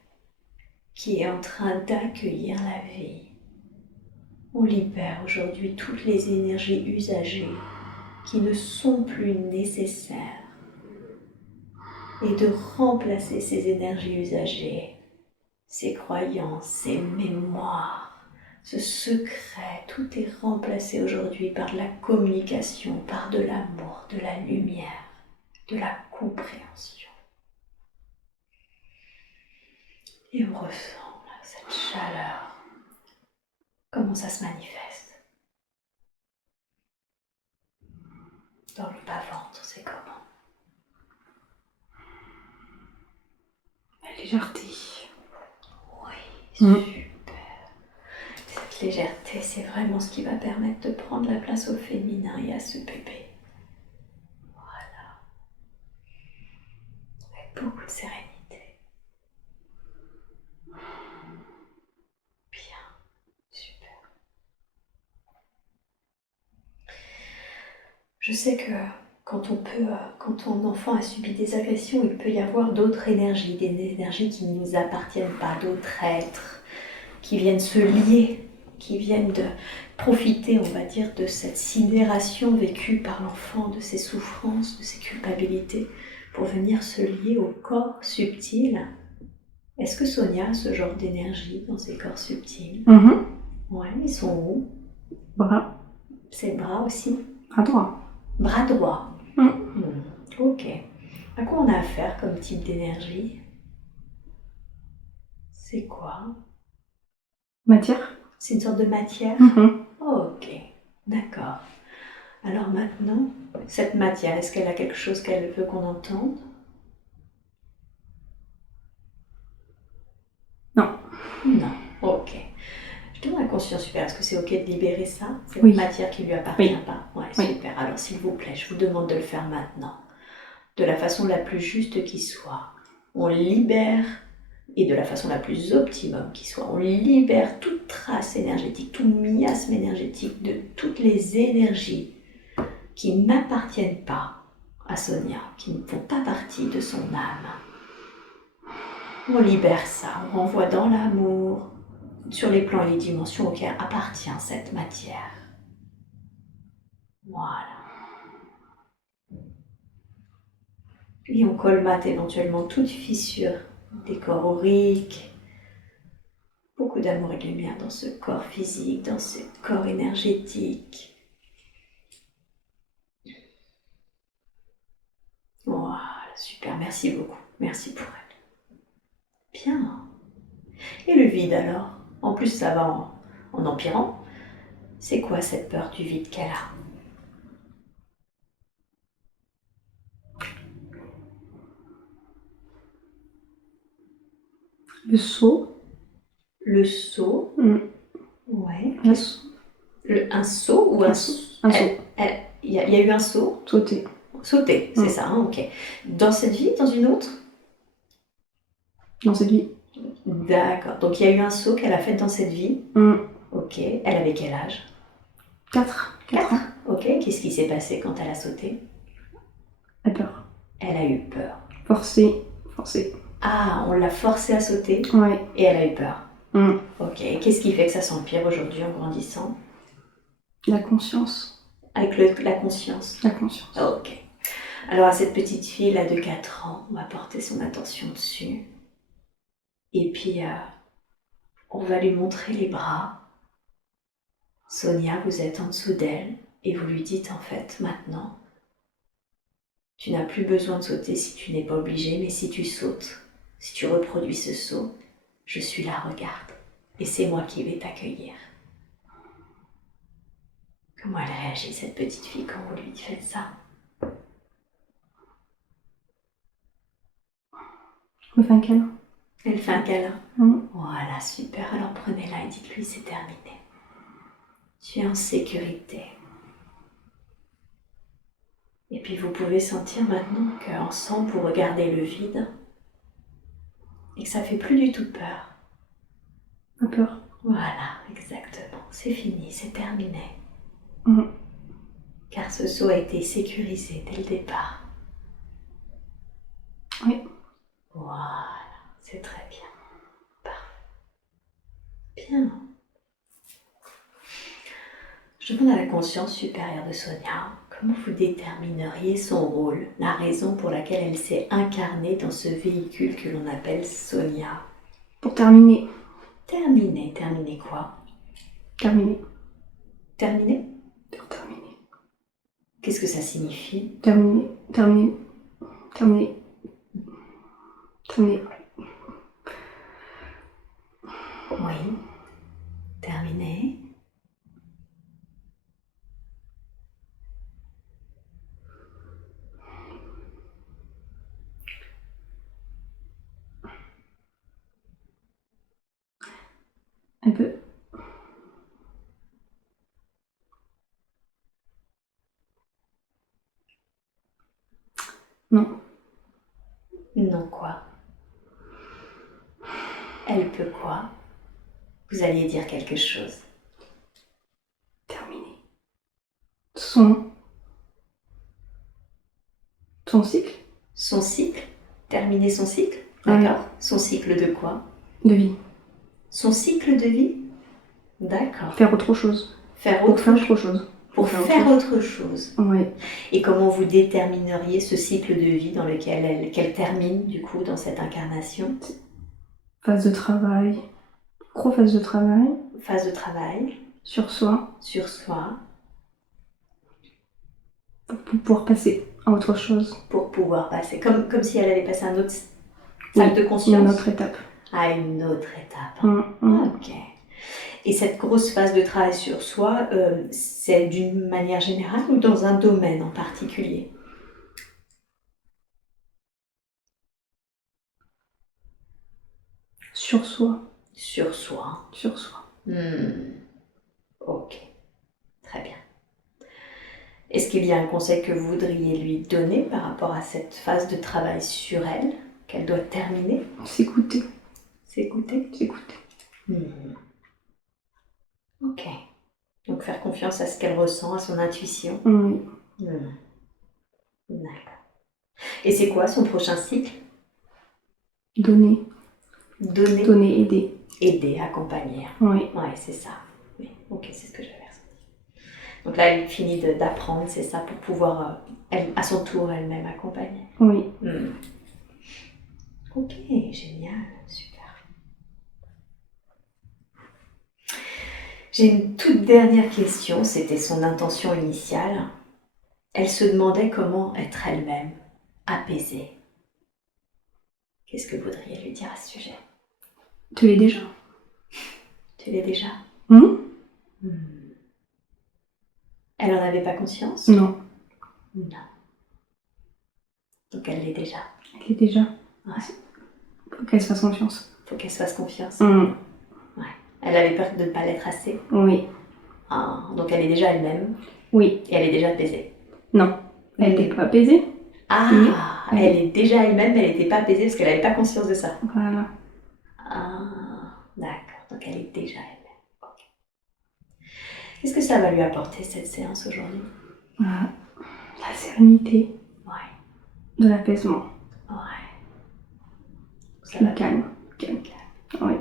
qui est en train d'accueillir la vie. On libère aujourd'hui toutes les énergies usagées qui ne sont plus nécessaires et de remplacer ces énergies usagées, ces croyances, ces mémoires, ce secret, tout est remplacé aujourd'hui par de la communication, par de l'amour, de la lumière, de la compréhension. Et on ressent là, cette chaleur, comment ça se manifeste. Dans le bas-ventre, c'est comment? La légèreté. Oui, super. Cette légèreté, c'est vraiment ce qui va permettre de prendre la place au féminin et à ce bébé. Voilà. Je sais que quand ton enfant a subi des agressions, il peut y avoir d'autres énergies, des énergies qui ne nous appartiennent pas, d'autres êtres qui viennent se lier, qui viennent de profiter, on va dire, de cette sidération vécue par l'enfant, de ses souffrances, de ses culpabilités, pour venir se lier au corps subtil. Est-ce que Sonia a ce genre d'énergie dans ses corps subtils? Ouais, ils sont où? Bras. Ses bras aussi? Bras droit. Bras droit. Ok. À quoi on a affaire comme type d'énergie? C'est quoi? Matière. C'est une sorte de matière? Ok, d'accord. Alors maintenant, cette matière, est-ce qu'elle a quelque chose qu'elle veut qu'on entende? Non. Non, ok. Je demande à la conscience supérieure, est-ce que c'est ok de libérer ça? Cette Oui. matière qui ne lui appartient Oui. pas? Ouais, Oui. super. Alors s'il vous plaît, je vous demande de le faire maintenant. De la façon la plus juste qui soit. On libère, et de la façon la plus optimum qui soit, on libère toute trace énergétique, tout miasme énergétique de toutes les énergies qui n'appartiennent pas à Sonia, qui ne font pas partie de son âme. On libère ça, on renvoie dans l'amour, sur les plans et les dimensions auxquelles appartient cette matière. Voilà. Et on colmate éventuellement toute fissure des corps auriques. Beaucoup d'amour et de lumière dans ce corps physique, dans ce corps énergétique. Voilà, super, merci beaucoup. Merci pour elle. Bien. Et le vide alors? En plus, ça va en empirant. C'est quoi cette peur du vide qu'elle a? Le seau. Le seau. Ouais. Un seau. Un seau ou un seau? Un seau. Il y a eu un seau? Sauter. Sauter, c'est ça, hein, ok. Dans cette vie, dans une autre? Dans cette vie. D'accord. Donc il y a eu un saut qu'elle a fait dans cette vie. Ok. Elle avait quel âge? 4 ans. Ok. Qu'est-ce qui s'est passé quand elle a sauté? Elle a peur. Elle a eu peur. Forcé. Ah, on l'a forcée à sauter? Ouais. Et elle a eu peur. Ok. Qu'est-ce qui fait que ça s'empire aujourd'hui en grandissant? La conscience. Avec la conscience? La conscience. Ok. Alors à cette petite fille là de 4 ans, on va porter son attention dessus. Et puis on va lui montrer les bras. Sonia, vous êtes en dessous d'elle et vous lui dites en fait maintenant, tu n'as plus besoin de sauter si tu n'es pas obligé, mais si tu sautes, si tu reproduis ce saut, je suis là, regarde, et c'est moi qui vais t'accueillir. Comment elle réagit cette petite fille quand vous lui faites ça? Je me fais un câlin. Elle fait un câlin. Voilà, super, alors prenez-la et dites-lui c'est terminé. Tu es en sécurité. Et puis vous pouvez sentir maintenant qu'ensemble vous regardez le vide et que ça fait plus du tout peur. Pas peur. Voilà, exactement. C'est fini, c'est terminé. Car ce saut a été sécurisé dès le départ. Oui. Voilà, c'est très bien. Parfait. Bien. Je demande à la conscience supérieure de Sonia, comment vous détermineriez son rôle, la raison pour laquelle elle s'est incarnée dans ce véhicule que l'on appelle Sonia? Pour terminer. Terminer quoi? Terminer. Pour terminer. Qu'est-ce que ça signifie? Terminer. Oui. Terminer. Elle peut. Non. Non quoi? Elle peut quoi? Vous alliez dire quelque chose. Terminer. Son cycle Son cycle? Terminer son cycle? Ouais. D'accord. Son cycle de quoi? de vie. Son cycle de vie? D'accord. Faire autre chose. Faire Pour autre faire chose. autre chose. Pour faire autre chose. Oui. Et comment vous détermineriez ce cycle de vie dans lequel qu'elle termine, du coup, dans cette incarnation? Phase de travail. Gros phase de travail. Phase de travail, Sur soi. sur soi, Pour pouvoir passer à autre chose. pour pouvoir passer, comme si elle allait passer à un autre stade de Une conscience, autre étape. à une autre étape. Ok. Et cette grosse phase de travail sur soi, c'est d'une manière générale ou dans un domaine en particulier? Sur soi. Sur soi. Sur soi. Ok, très bien. Est-ce qu'il y a un conseil que vous voudriez lui donner par rapport à cette phase de travail sur elle, qu'elle doit terminer? S'écouter. S'écouter? S'écouter. Ok. Donc faire confiance à ce qu'elle ressent, à son intuition. Oui. D'accord. Et c'est quoi son prochain cycle? Donner. Donner, Donner, aider. aider, accompagner. Oui. Ouais, c'est ça. Oui. Ok, c'est ce que j'avais ressenti. Donc là, elle finit d'apprendre, c'est ça, pour pouvoir, elle, à son tour, elle-même accompagner. Oui. Ok, génial, super. J'ai une toute dernière question, c'était son intention initiale. Elle se demandait comment être elle-même, apaisée. Qu'est-ce que vous voudriez lui dire à ce sujet? Tu l'es déjà. Tu l'es déjà? Elle n'en avait pas conscience? Non. Non. Donc elle l'est déjà. Elle l'est déjà. Ouais. Faut qu'elle se fasse confiance. Faut qu'elle se fasse confiance. Ouais. Elle avait peur de ne pas l'être assez. Oui. Donc elle est déjà elle-même. Oui. Et elle est déjà apaisée. Non. Elle n'était pas apaisée. Elle est déjà elle-même, mais elle n'était pas apaisée parce qu'elle n'avait pas conscience de ça. Voilà. D'accord. Donc elle est déjà elle-même. Okay. Qu'est-ce que ça va lui apporter, cette séance aujourd'hui? La sérénité. Ouais. De l'apaisement. Ouais. Ça Le va calme. Oui.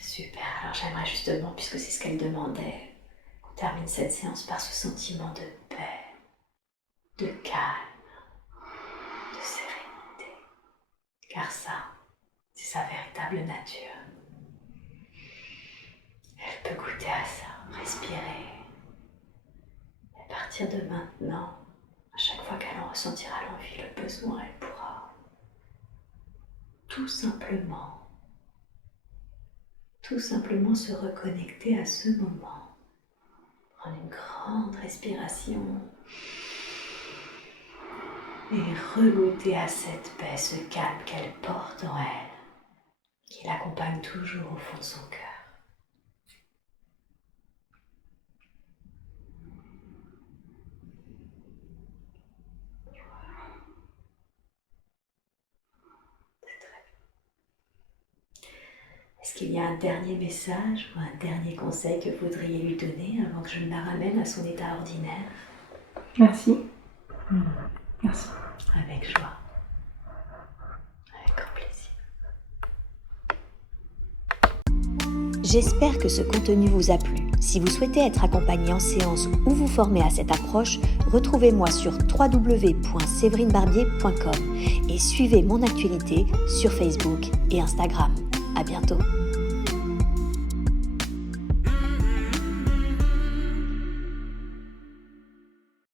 Super. Alors j'aimerais justement, puisque c'est ce qu'elle demandait, qu'on termine cette séance par ce sentiment de paix, de calme, de sérénité. Car ça, c'est sa véritable nature. Elle peut goûter à ça, respirer. Et à partir de maintenant, à chaque fois qu'elle en ressentira l'envie, le besoin, elle pourra tout simplement se reconnecter à ce moment. Prendre une grande respiration et regoûter à cette paix, ce calme qu'elle porte en elle, qui l'accompagne toujours au fond de son cœur. Est-ce qu'il y a un dernier message ou un dernier conseil que vous voudriez lui donner avant que je ne la ramène à son état ordinaire? Merci. Merci. Avec joie. Avec grand plaisir. J'espère que ce contenu vous a plu. Si vous souhaitez être accompagné en séance ou vous former à cette approche, retrouvez-moi sur www.séverinebarbier.com et suivez mon actualité sur Facebook et Instagram. À bientôt.